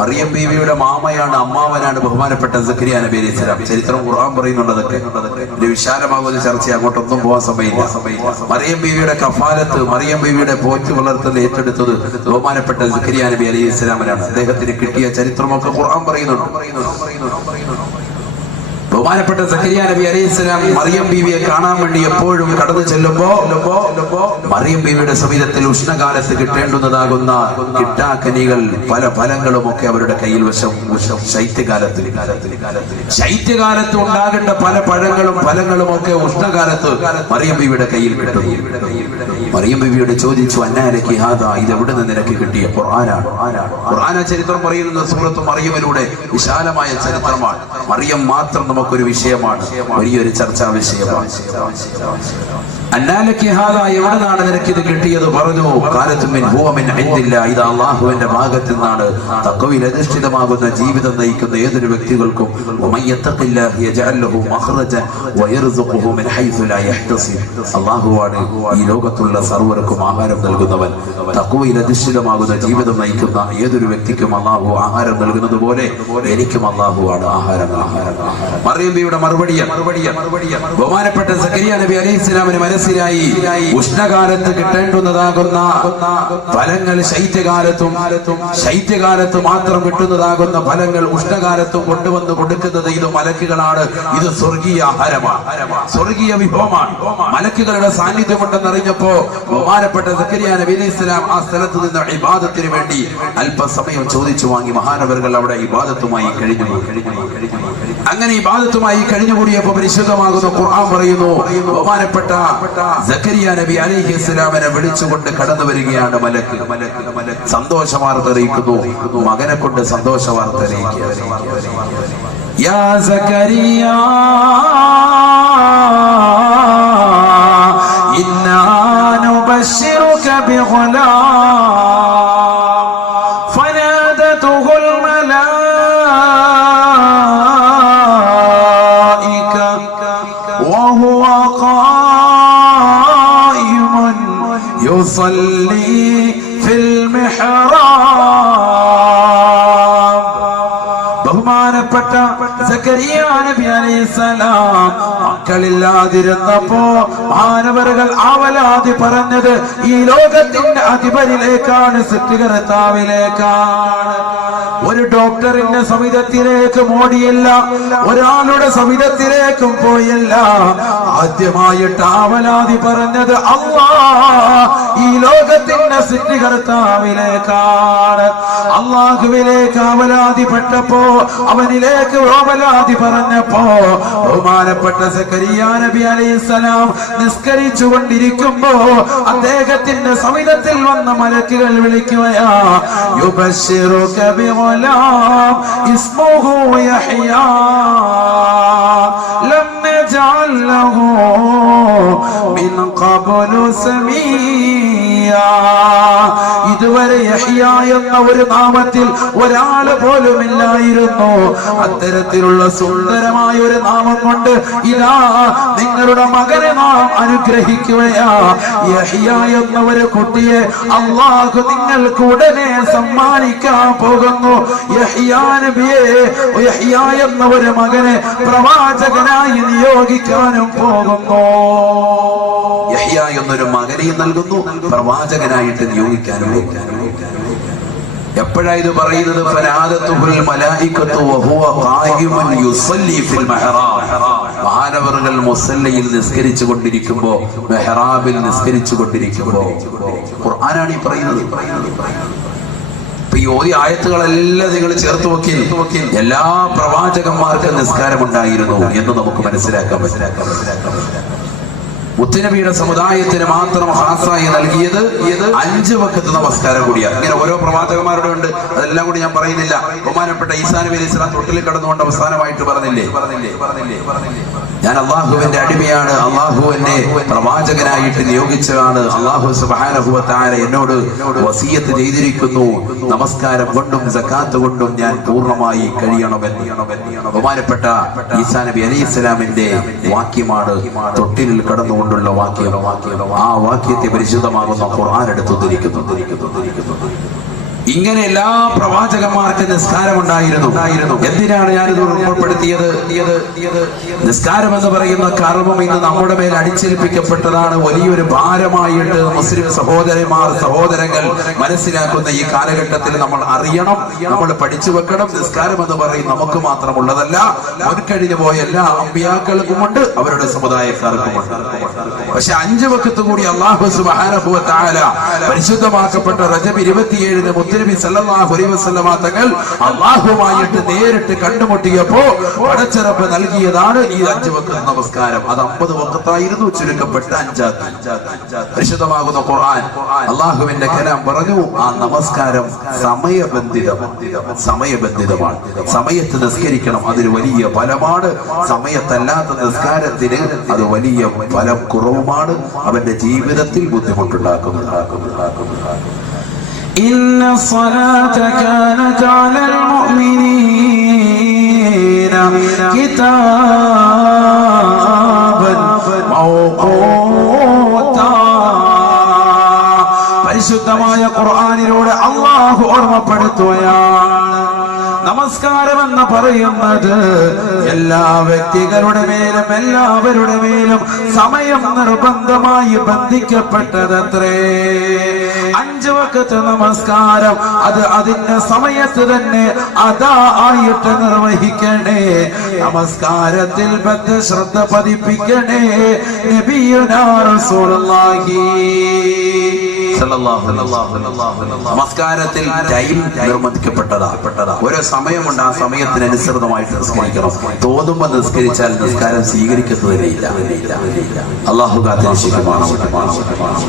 മറിയം ബീവിയുടെ മാമയാണ്, അമ്മാവനാണ് ബഹുമാനപ്പെട്ട സക്കരിയ നബി അലൈഹിസ്സലാം. ചരിത്രം ഖുർആൻ പറയുന്നുണ്ട്. അതൊക്കെ ഒരു വിശാലമാകുന്ന ചർച്ച, അങ്ങോട്ടൊന്നും പോകാൻ സമയമില്ല. മറിയം ബീവിയുടെ കഫാലത്ത്, മറിയം ബീവിയുടെ പോറ്റ് വളർത്തൽ ഏറ്റെടുത്തത് ബഹുമാനപ്പെട്ട സക്കരിയ നബി അലൈഹിസ്സലാമിനാണ്. അദ്ദേഹത്തിന് കിട്ടിയ ചരിത്രമൊക്കെ ഖുർആൻ പറയുന്നുണ്ട്. ബഹുമാനപ്പെട്ട സക്കരിയ നബി അലൈഹിസ്സലാം മറിയം ബീവിയെ കാണാൻ വേണ്ടി എപ്പോഴും കടന്നു ചെല്ലുമ്പോ മറിയം ബീവിയുടെ സമീപത്തിൽ ഉഷ്ണകാലത്ത് കിട്ടേണ്ടുന്നതാകുന്ന കിട്ടാക്കനികൾ, പല ഫലങ്ങളും ഒക്കെ അവരുടെ കയ്യിൽ വശം. ശൈത്യകാലത്ത് ഉണ്ടാകേണ്ട പല പഴങ്ങളും ഫലങ്ങളും ഒക്കെ ഉഷ്ണകാലത്ത് മറിയം ബീവിയുടെ കയ്യിൽ കിട്ടുന്നു. മറിയം ബീവിയോട് ചോദിച്ചു, അന്നാലക്കി ഹാദാ, ഇത് എവിടെ നിന്ന് നിനക്ക് കിട്ടിയ? ഖുർആന ചരിത്രം പറയുന്ന സൂറത്ത് മറിയമിലൂടെ വിശാലമായ ചരിത്രമാണ്. മറിയം മാത്രം നമുക്കൊരു വിഷയമാണ്, വലിയൊരു ചർച്ചാ വിഷയമാണ്. അന്നാലക്കി ഹാദാ, എവിടെന്നാണ് നിനക്ക് ഇത് കിട്ടിയത്? പറഞ്ഞു, ഖാലത്തു മിൻ ഹുവ മിൻ ഇൻദില്ലാ, ഇത് അല്ലാഹുവിന്റെ ഭാഗത്തു നിന്നാണ്. തഖ്വയിൽ അധിഷ്ഠിതമാകുന്ന ജീവിതം നയിക്കുന്ന ഏതൊരു വ്യക്തികൾക്കും വമയ്യത്തഖില്ലാഹ യജഅൽ ലഹു മഖ്റജൻ വയർസുഖുഹു മിൻ ഹൈസു ലാ യഹ്തസിബ്, അല്ലാഹുവാണ് ഈ ലോകത്തുള്ള സർവ്വർക്കും ആഹാരം നൽകുന്നവൻ. തഖ്വയിൽ അധിഷ്ഠിതമാകുന്ന ജീവിതം നയിക്കുന്ന ഏതൊരു വ്യക്തിക്കും അല്ലാഹു ആഹാരം നൽകുന്നത് പോലെ എനിക്കും അല്ലാഹുവാണ് ആഹാരം. മറിയം ബീവിയുടെ മറുപടി ബഹുമാനപ്പെട്ട സക്കരിയ നബി അലൈഹിസ്സലാമിന് മനസ്സിലായി, ഉഷ്ണകാലത്ത് കിട്ടേണ്ടുന്നതാകുന്ന ഫലങ്ങൾ ശൈത്യകാലത്ത് മാത്രം കിട്ടുന്നതാകുന്ന ഫലങ്ങൾ ഉഷ്ണകാലത്തും കൊണ്ടുവന്ന് കൊടുക്കുന്നത് ഇത് മലക്കുകളാണ്. ഇത് സ്വർഗീയ ആഹാരമാണ്, സ്വർഗീയ വിഭവമാണ്. മലക്കുകളുടെ സാന്നിധ്യമുണ്ടെന്നറിഞ്ഞപ്പോ ബഹുമാനപ്പെട്ട സക്കരിയ നബി അലൈഹിസ്സലാം ആ സ്ഥലത്ത് നിന്ന് ഇബാദത്തിന് വേണ്ടി അല്പസമയം ചോദിച്ചു വാങ്ങി. മഹാനവറുകൾ അവിടെ ഇബാദത്തുമായി കഴിഞ്ഞു. അങ്ങനെ ഇബാദത്തുമായി കഴിഞ്ഞുകൂടിയപ്പോ പരിശുദ്ധമാകുന്ന ഖുർആൻ പറയുന്നു, ബഹുമാനപ്പെട്ട സക്കരിയ നബി അലൈഹിസ്സലാമിനെ വിളിച്ചുകൊണ്ട് കടന്നു വരികയാണ് മലക്ക്. സന്തോഷ വാർത്ത അറിയിക്കുന്നു, മകനെ കൊണ്ട് സന്തോഷ വാർത്ത അറിയിക്കുക. യാ സക്കരിയ ഇന്നാ നുബശ്ശിറുക ബിഗുലാം ഫനാദതുഹു الملائكة وهو قائم يصلي في المحراب. ബഹുമാനപ്പെട്ട സക്കരിയ നബി അലൈഹിസ്സലാം മക്കളില്ലാതിരുന്നപ്പോ മാനവറുകൾ ആവലാതി പറഞ്ഞത് ഈ ലോകത്തിന്റെ അധിപതിയിലേക്കാണ്, സൃഷ്ടികർത്താവിലേക്കാണ്. ഒരു ഡോക്ടറിന്റെ സമിതത്തിലേക്ക് ഓടിയില്ല, ഒരാളുടെ സമിതത്തിലേക്കും പോയില്ല. ആദ്യമായിട്ട് ആവലാതി പറഞ്ഞത് ഈ ലോകത്തിന്റെ സൃഷ്ടികർത്താവിലേക്കാണ്. അള്ളാഹുവിലേക്ക് ആവലാതിപ്പെട്ടപ്പോ, അവനിലേക്ക് ഓവലാതി പറഞ്ഞപ്പോ ബഹുമാനപ്പെട്ട സക്കരിയ നബി അലൈഹിസ്സലാം നിസ്കരിച്ചു കൊണ്ടിരിക്കുമ്പോ അദ്ദേഹത്തിന്റെ സമിതത്തിൽ വന്ന മലക്കുകൾ വിളിക്കുകയാ, യുബശ്ശിറുക ബിഗുലാം ഇസ്മുഹു യഹ്യാ ലം നജഅൽ ലഹു മിൻ ഖബ്ലു സമീയാ. ഇതുവരെ യഹ്യ എന്ന ഒരു നാമത്തിൽ ഒരാള് പോലും ഇല്ലായിരുന്നു. അത്തരത്തിലുള്ള സുന്ദരമായ ഒരു നാമം കൊണ്ട് ഇതാ നിങ്ങളുടെ മകനെ നാം അനുഗ്രഹിക്കുകയാ. യഹ്യ എന്ന ഒരു കുട്ടിയെ അല്ലാഹു നിങ്ങൾക്ക് ഉടനെ സമ്മാനിക്കാൻ പോകുന്നു. യഹ്യ നബിയെ, യഹ്യ എന്ന ഒരു മകനെ പ്രവാചകനായി നിയോഗിക്കാനും പോകുന്നു. യഹ്യ എന്നൊരു മകനെ നൽകുന്നു, പ്രവാചകനായിട്ട് നിയോഗിക്കാനും. എപ്പോഴാ ഇത് പറയുന്നത്? ഫനാദതുഹുൽ മലായികത്തു വഹുവ ഖായിമുൻ യുസല്ലി ഫിൽ മിഹ്റാബ്. മഹാനവറുകൾ മുസല്ലയിൽ നിസ്കരിച്ചു കൊണ്ടിരിക്കുമ്പോ, മെഹ്റാബിൽ നിസ്കരിച്ചു കൊണ്ടിരിക്കുമ്പോ, ഖുർആനാണ് ഈ പറയുന്നത്. ഈ ഓതി ആയത്തുകളെല്ലാം നിങ്ങൾ ചേർത്ത് നോക്കി, എല്ലാ പ്രവാചകന്മാർക്കും നിസ്കാരമുണ്ടായിരുന്നു എന്ന് നമുക്ക് മനസ്സിലാക്കാൻ. മുത്തുനബിയുടെ സമുദായത്തിന് മാത്രം ഖാസായി നൽകിയത് 5 വഖത്ത് നമസ്കാരം കൂടിയാണ്. ഇങ്ങനെ ഓരോ പ്രവാചകന്മാരുടെ ഉണ്ട്, അതെല്ലാം കൂടി ഞാൻ പറയുന്നില്ല. ബഹുമാനപ്പെട്ട ഈസാ നബി അലൈഹി സ്വലാം തൊട്ടിൽ കടന്നുകൊണ്ട് അവസാനമായിട്ട് പറഞ്ഞില്ലേ, ഞാൻ അള്ളാഹുവിന്റെ അടിമയാണ്, അള്ളാഹു എന്നെ പ്രവാചകനായിട്ട് നിയോഗിച്ചതാണ്, അള്ളാഹു സുബ്ഹാനഹു വ തആല എന്നോട് വസിയത്ത് ചെയ്തിരിക്കുന്നു, നമസ്കാരം കൊണ്ടും സകാത്ത് കൊണ്ടും ഞാൻ പൂർണ്ണമായി കഴിയണമെന്ന്. ബഹുമാനപ്പെട്ട ഈസാ നബി അലൈഹി സ്വലാമിന്റെ വാക്യമാണ് തൊട്ടിലിൽ കടന്നുകൊണ്ടുള്ള വാക്യം. ആ വാക്യത്തെ പരിശുദ്ധമാകുന്ന ഖുർആൻ എടുത്തുദ്ധരിക്കുന്നു. ഇങ്ങനെ എല്ലാ പ്രവാചകന്മാർക്ക് നിസ്കാരം ഉണ്ടായിരുന്നു. എന്തിനാണ് ഞാനിത് ഉൾപ്പെടുത്തിയത്? നിസ്കാരം എന്ന് പറയുന്ന കർമ്മം ഇന്ന് നമ്മുടെ മേൽ അടിച്ചേൽപ്പിക്കപ്പെട്ടതാണ്. വലിയൊരു ഭാരമായിട്ട് മുസ്ലിം സഹോദരങ്ങൾ മനസ്സിലാക്കുന്ന ഈ കാലഘട്ടത്തിൽ നമ്മൾ അറിയണം, നമ്മൾ പഠിച്ചു വെക്കണം. നിസ്കാരം എന്ന് പറയും നമുക്ക് മാത്രമുള്ളതല്ല, മുൻകഴിഞ്ഞു പോയ എല്ലാ അമ്പിയാക്കൾക്കുമുണ്ട്, അവരുടെ സമുദായക്കാർക്കുമുണ്ട്. പക്ഷെ 5 വഖത്ത് കൂടി അല്ലാഹു സുബ്ഹാനഹു വ തആല പരിശുദ്ധമാക്കപ്പെട്ട റജബ് 27 മുത്തുനബി സല്ലല്ലാഹു അലൈഹി വസല്ലമ തങ്ങൾ അല്ലാഹുവുമായിട്ട് നേരിട്ട് കണ്ടുമുട്ടിയപ്പോ പടച്ചറപ്പ് നൽകിയതാണ് ഈ 5 വഖത്ത് നമസ്കാരം. അത് 50 വഖത്തായിരുന്നു, ചുരുക്കപ്പെട്ട 5. പരിശുദ്ധമാകുന്ന ഖുർആൻ അല്ലാഹുവിന്റെ കലാം പറഞ്ഞു, ആ നമസ്കാരം സമയബന്ധിതമാണ്. സമയത്ത് നിസ്കരിക്കണം, അതിന് വലിയ ഫലമാണ്. സമയത്തല്ലാത്ത നിസ്കാരത്തിന് അത് വലിയ ഫലം കുറവുമാണ്, അവന്റെ ജീവിതത്തിൽ ബുദ്ധിമുട്ടുണ്ടാക്കുന്നു. إن الصلاة كانت على المؤمنين كتابا موقوتا. പരിശുദ്ധമായ ഖുർആനിലൂടെ അല്ലാഹു ഓർമ്മപ്പെടുത്തുകയാണ്, നമസ്കാരം എന്ന് പറയുന്നത് എല്ലാ വ്യക്തികളുടെ മേലും എല്ലാവരുടെ മേലും സമയം നിർബന്ധമായി ബന്ധിക്കപ്പെട്ടതത്രേ. 5 വഖത്ത് നമസ്കാരം അത് അതിന്റെ സമയത്ത് തന്നെ അതാ ആയിട്ട് നിർവഹിക്കണേ. നമസ്കാരത്തിൽ ശ്രദ്ധ പതിപ്പിക്കണേ. നബിയുനാ റസൂലുള്ളാഹി നമസ്കാരത്തിൽ ടൈം നിർബന്ധിക്കപ്പെട്ടതാ. ഒരു സമയമുണ്ട്, ആ സമയത്തിനനുസൃതമായിട്ട് നിസ്കരിക്കണം. തോന്നുമ്പോ നിസ്കരിച്ചാൽ നിസ്കാരം സ്വീകരിക്കുന്നതില്ല. അല്ലാഹു കാത്തിരക്ഷിക്കുമാണ്.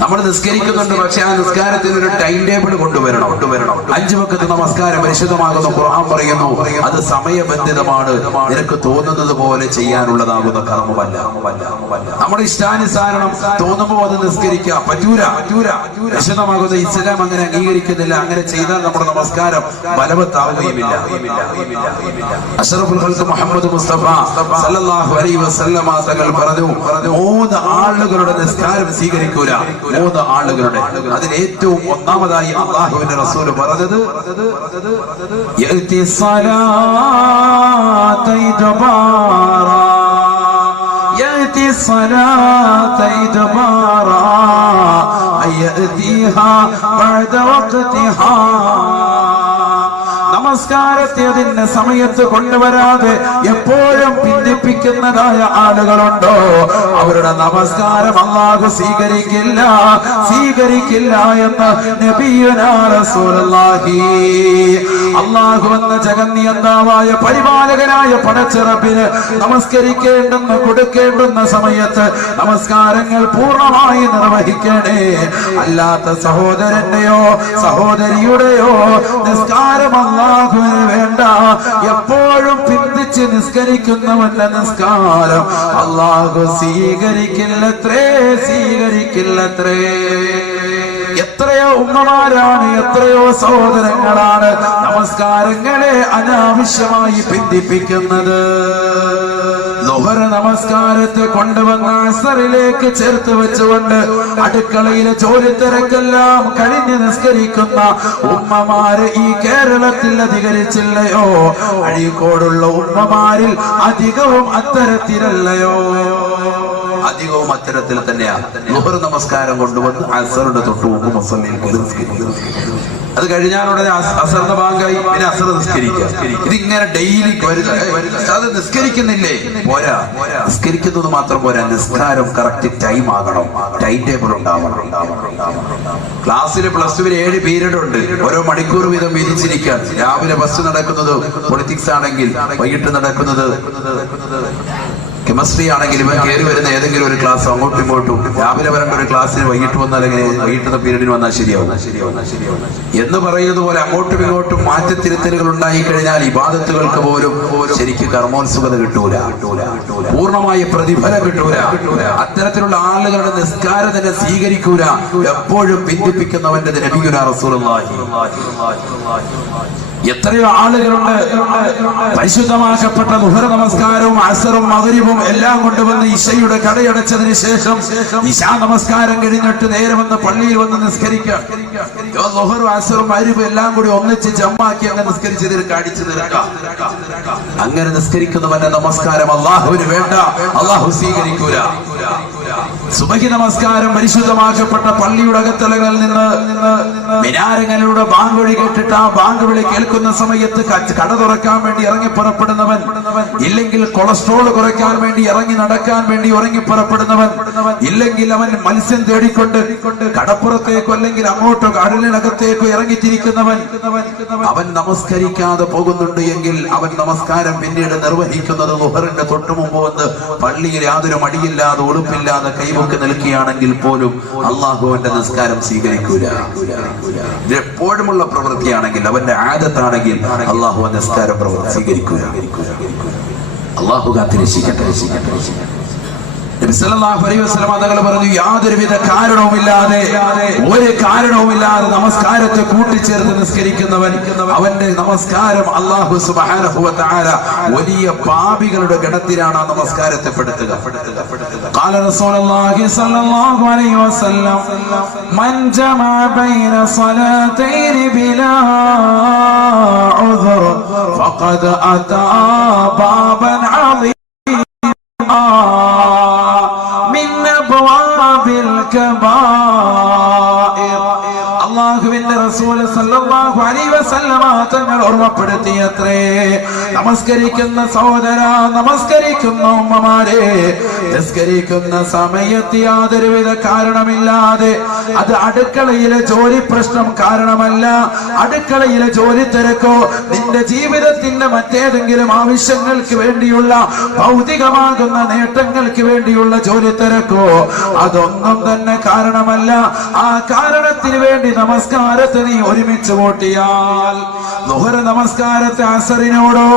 നമ്മൾ നിസ്കരിക്കുന്നുണ്ട്, പക്ഷെ ആ നിസ്കാരത്തിന് ഒരു ടൈം ടേബിൾ കൊണ്ടുവരണം. 5 വഖത്ത് നമസ്കാരം പരിശുദ്ധമാകുന്ന ഖുർആൻ പറയുന്നു, അത് സമയബന്ധിതമാണ്. നിനക്ക് തോന്നുന്നത് പോലെ ചെയ്യാനുള്ളതാകുന്ന കർമ്മമല്ല. നമ്മുടെ ഇഷ്ടാനുസാരണം തോന്നുമ്പോ അത് നിസ്കരിക്കാം, പറ്റൂല. പരിശുദ്ധമാകുന്ന ഇസ്ലാം അങ്ങനെ അംഗീകരിക്കുന്നില്ല. അങ്ങനെ ചെയ്താൽ നമ്മുടെ നമസ്കാരം ബലവത്താവുകയുമില്ല. അഷ്റഫുൽ ഖൽഖ് മുഹമ്മദ് മുസ്തഫ സല്ലല്ലാഹു അലൈഹി വസല്ലമ തങ്ങൾ പറഞ്ഞു, 3 ആളുകളുടെ നിസ്കാരം സ്വീകരിക്കൂല. 3 ആളുകളുടെ, അതിൽ ഏറ്റവും ഒന്നാമതായി അല്ലാഹുവിന്റെ റസൂൽ പറഞ്ഞത്, യഅതി സ്വലാത ഇദ്ബാറാ يأتي الصلاة إدبارا يأتيها بعد وقتها. നമസ്കാരത്തെ അതിന്റെ സമയത്ത് കൊണ്ടുവരാതെ എപ്പോഴും ഭിന്നിപ്പിക്കുന്നതായ ആളുകളുണ്ടോ, അവരുടെ നമസ്കാരം അല്ലാഹു സ്വീകരിക്കില്ല എന്ന് നബിയുനാ റസൂലുള്ളാഹി. അല്ലാഹു എന്ന ജഗന്നിയന്താവായ പരിപാലകനായ പടച്ചിറപ്പിന് നമസ്കരിക്കേണ്ടെന്ന് കൊടുക്കേണ്ടുന്ന സമയത്ത് നമസ്കാരങ്ങൾ പൂർണ്ണമായി നിർവഹിക്കണേ. അല്ലാത്ത സഹോദരന്റെയോ സഹോദരിയുടെയോ നിസ്കാരം അല്ലാഹുവിന് വേണ്ട. എപ്പോഴും പിന്തിച്ച് നിസ്കരിക്കുന്നവന്റെ നിസ്കാരം അല്ലാഹു സ്വീകരിക്കില്ലത്രേ. എത്രയോ ഉമ്മമാരാണ്, എത്രയോ സഹോദരങ്ങളാണ് നമസ്കാരങ്ങളെ അനാവശ്യമായി പിന്തിപ്പിക്കുന്നത്. ളുഹർ നമസ്കാരത്തെ കൊണ്ടുവന്ന് അസറിലേക്ക് ചേർത്ത് വെച്ചുകൊണ്ട് അടുക്കളയിലെ ജോലി തിരക്കെല്ലാം കഴിഞ്ഞ് നിസ്കരിക്കുന്ന ഉമ്മമാര് ഈ കേരളത്തിൽ അധികരിച്ചില്ലയോ? അഴീക്കോടുള്ള ഉമ്മമാരിൽ അധികവും അത്തരത്തിലല്ലയോ? അധികവും അത്തരത്തിൽ തന്നെയാണ്. ളുഹർ നമസ്കാരം കൊണ്ടുവന്ന് അസറിന്റെ തൊട്ട് മുമ്പ് മുസല്ലയിൽ നിസ്കരിക്കും. അത് കഴിഞ്ഞാലുടനെ അസറിന്റെ ഭാഗമായി പിന്നെ അസർ നിസ്കരിക്കുക. ഇതിങ്ങനെ ഡെയിലി അത് നിസ്കരിക്കുന്നില്ലേ? പോരാ. നിസ്കരിക്കുന്നത് മാത്രം പോരാ, നിസ്കാരം കറക്റ്റ് ടൈം ആകണം, ടൈം ടേബിൾ ഉണ്ടാവണം. ക്ലാസ്സിൽ +2 7 പീരീഡ് ഉണ്ട്, ഓരോ മണിക്കൂർ വീതം വിരിച്ചിരിക്കാൻ. രാവിലെ ബസ് നടക്കുന്നത് പൊളിറ്റിക്സ് ആണെങ്കിൽ, വൈകിട്ട് നടക്കുന്നത് കെമിസ്ട്രി ആണെങ്കിൽ ഇവൻ കയറി വരുന്ന ഏതെങ്കിലും ഒരു ക്ലാസ് അങ്ങോട്ടും ഇങ്ങോട്ടും രാവിലെ വരേണ്ട ഒരു ക്ലാസ്സിന് വൈകിട്ട് വന്നാൽ എങ്ങനെ വൈകിട്ടുന്ന പീരീഡിന് വന്നാൽ ശരിയാവും എന്ന് പറയുന്നത് പോലെ അങ്ങോട്ടും ഇങ്ങോട്ടും മാറ്റത്തിരുത്തലുകൾ ഉണ്ടായി കഴിഞ്ഞാൽ ഇബാദത്തുകൾക്ക് പോലും ശരിക്കും കർമ്മോത്സുകത കിട്ടൂല, പൂർണ്ണമായ പ്രതിഫലം കിട്ടൂല. അത്തരത്തിലുള്ള ആളുകളുടെ നിസ്കാരം തന്നെ സ്വീകരിക്കൂല. എപ്പോഴും ഭിന്നിപ്പിക്കുന്നവന്റെ നബിയുനാ റസൂലുള്ളാഹി. എത്രയോ ആളുകളുണ്ട് പരിശുദ്ധമാക്കപ്പെട്ട ദുഹർ നമസ്കാരവും അസറും മഗ്രിബും എല്ലാം കൊണ്ടുവന്ന് ഇശയുടെ കടയടച്ചതിന് ശേഷം ഇശാ നമസ്കാരം കഴിഞ്ഞിട്ട് നേരെ വന്ന് പള്ളിയിൽ വന്ന് നിസ്കരിക്കാം. ദുഹറും അസറും മഗ്രിബും എല്ലാം കൂടി ഒന്നിച്ച് ജമ്മാക്കി അങ്ങ് നിസ്കരിച്ച് അടിച്ചു തീർക്കാം. അങ്ങനെ നിസ്കരിക്കുന്നവന്റെ നമസ്കാരം അള്ളാഹുവിന് വേണ്ട, അള്ളാഹു സ്വീകരിക്കൂല. സുബഹി നമസ്കാരം പരിശുദ്ധമാക്കപ്പെട്ട പള്ളിയുടെ അകത്തളങ്ങളിൽ നിന്ന് മിനാരങ്ങളിലൂടെ ബാങ്ക് വിളി കേട്ടിട്ട് ആ ബാങ്ക് വിളി കേൾക്കുന്ന സമയത്ത് കട തുറക്കാൻ വേണ്ടി ഇറങ്ങി പുറപ്പെടുന്നവൻ, ഇല്ലെങ്കിൽ കൊളസ്ട്രോൾ കുറയ്ക്കാൻ വേണ്ടി ഇറങ്ങി നടക്കാൻ വേണ്ടി ഇറങ്ങി പുറപ്പെടുന്നവൻ, ഇല്ലെങ്കിൽ അവൻ മത്സ്യം തേടിക്കൊണ്ട് കടപ്പുറത്തേക്കോ അല്ലെങ്കിൽ അങ്ങോട്ടോ കടലിനകത്തേക്കോ ഇറങ്ങിത്തിരിക്കുന്നവൻ, അവൻ നമസ്കരിക്കാതെ പോകുന്നുണ്ട് എങ്കിൽ അവൻ നമസ്കാരം പിന്നീട് നിർവഹിക്കുന്നത് ദുഹറിന്റെ തൊട്ടു മുമ്പ് വന്ന് പള്ളിയിൽ യാതൊരു മടിയില്ലാതെ ഉടുപ്പില്ലാതെ കൈവക്ക് നിൽക്കുകയാണെങ്കിൽ പോലും അള്ളാഹുവിന്റെ നിസ്കാരം സ്വീകരിക്കൂല. ഇത് എപ്പോഴുമുള്ള പ്രവൃത്തിയാണെങ്കിൽ, അവന്റെ ആദത്താണെങ്കിൽ അള്ളാഹു നിസ്കാരം സ്വീകരിക്കൂല. അള്ളാഹു കാത്തിരക്ഷിക്കട്ടെ. നബി സല്ലല്ലാഹു അലൈഹി വസല്ലം തങ്ങൾ പറഞ്ഞു, യാതൊരുവിധ കാരണവുമില്ലാതെ ഒരു കാരണവുമില്ലാതെ നമസ്കാരത്തെ കൂട്ടിച്ചേർത്ത് നിസ്കരിക്കുന്നവൻ, അവന്റെ നമസ്കാരം അല്ലാഹു സുബ്ഹാനഹു വ തആല വലിയ പാപികളുടെ ഗണത്തിലാണ് ആ നമസ്കാരത്തെ പെടുത്തുക. ഖാല റസൂലുള്ളാഹി സ്വല്ലല്ലാഹു അലൈഹി വസല്ലം, മൻ ജമഅ ബൈന സ്വലാത്തൈനി ബിലാ ഉദ്ർ ഫഖദ് അതാ ബാബൻ അളീം അള്ളാഹുവിന്റെ റസൂൽ സല്ലല്ലാഹു അലൈഹി വസല്ലമ തങ്ങൾ ഓർമ്മപ്പെടുത്തിയത്രേ, നമസ്കരിക്കുന്ന സഹോദര, നമസ്കരിക്കുന്ന ഉമ്മമാരെ, നിസ്കരിക്കുന്ന സമയത്ത് യാതൊരുവിധ കാരണമില്ലാതെ, അത് അടുക്കളയിലെ ജോലി പ്രശ്നം കാരണമല്ല, അടുക്കളയിലെ ജോലി തിരക്കോ നിന്റെ ജീവിതത്തിന്റെ മറ്റേതെങ്കിലും ആവശ്യങ്ങൾക്ക് വേണ്ടിയുള്ള ഭൗതികമാകുന്ന നേട്ടങ്ങൾക്ക് വേണ്ടിയുള്ള ജോലി തിരക്കോ, അതൊന്നും തന്നെ കാരണമല്ല. ആ കാരണത്തിന് വേണ്ടി നമസ്കാരത്തെ നീ ഒരുമിച്ച് കൂട്ടിയാൽ, ളുഹർ നമസ്കാരത്തെ അസറിനോടോ,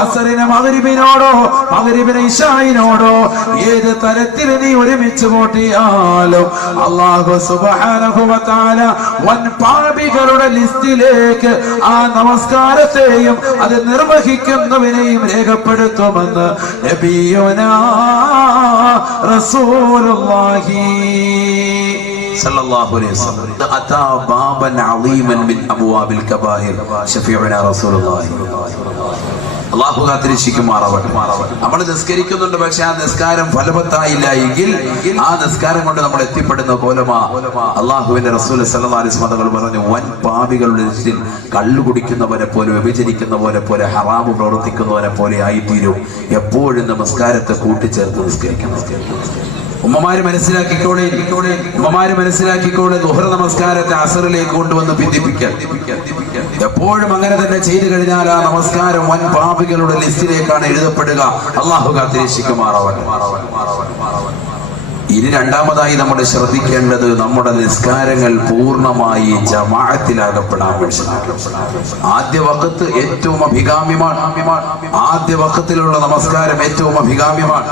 അസറിനെ മഗ്രിബിനോടോ, മഗ്രിബിനെ ഇശായിനോടോ ഏത് തരത്തിൽ നീ ഒരുമിച്ച് കൂട്ടിയാലും അല്ലാഹു സുബ്ഹാനഹു വ തആല വൻ പാപികളുടെ ലിസ്റ്റിലേക്ക് ആ നമസ്കാരത്തെയും അത് നിർവഹിക്കുന്നവനെയും രേഖപ്പെടുത്തുമെന്ന് നബിയുനാ റസൂലുള്ളാഹി സല്ലല്ലാഹു അലൈഹി വസല്ലം. അതാ ബാബൻ അളീമൻ മിൻ അബ്വാബിൽ കബായിർ ശഫീഉനാ റസൂലുള്ളാഹി. അല്ലാഹു കാത്തിരക്ഷിക്കുമാറാവട്ടെ. നമ്മൾ നിസ്കരിക്കുന്നുണ്ട്, പക്ഷെ ആ നിസ്കാരം ഫലവത്തായില്ല എങ്കിൽ ആ നിസ്കാരം കൊണ്ട് നമ്മൾ എത്തിപ്പെടുന്ന കോലമാ അല്ലാഹുവിന്റെ റസൂൽ സല്ലല്ലാഹു അലൈഹി വസല്ലം തങ്ങൾ പറഞ്ഞു, വൻ പാപികളുടെ ലിസ്റ്റിൽ കള്ളു കുടിക്കുന്നവനെ പോലെ, വ്യഭിചരിക്കുന്നവനെ പോലെ, ഹറാമ് പ്രവർത്തിക്കുന്നവനെ പോലെ ആയിത്തീരും. എപ്പോഴും നമസ്കാരത്തെ കൂട്ടിച്ചേർത്ത് നിസ്കരിക്കണം. ഉമ്മമാര് മനസ്സിലാക്കിക്കോളെ, ഉമ്മമാര് മനസ്സിലാക്കിക്കോളെ, ദുഹർ നമസ്കാരത്തെ അസറിലേക്ക് കൊണ്ടുവന്ന് ഭിന്നിപ്പിക്കാൻ. എപ്പോഴും അങ്ങനെ തന്നെ ചെയ്തു കഴിഞ്ഞാൽ ആ നമസ്കാരം വൻ പാപികളുടെ ലിസ്റ്റിലേക്കാണ് എഴുതപ്പെടുക. അല്ലാഹു കാത്തിരക്ഷിക്കുമാറാവട്ടെ. ഇനി രണ്ടാമതായി നമ്മൾ ശ്രദ്ധിക്കേണ്ടത്, നമ്മുടെ നിസ്കാരങ്ങൾ പൂർണ്ണമായി ജമാഅത്തിലാകപ്പെടാൻ വേണ്ടി. ആദ്യ വഖത്ത് ഏറ്റവും അഭികാമ്യമാണ്. ആദ്യ വഖത്തിലുള്ള നമസ്കാരം ഏറ്റവും അഭികാമ്യമാണ്.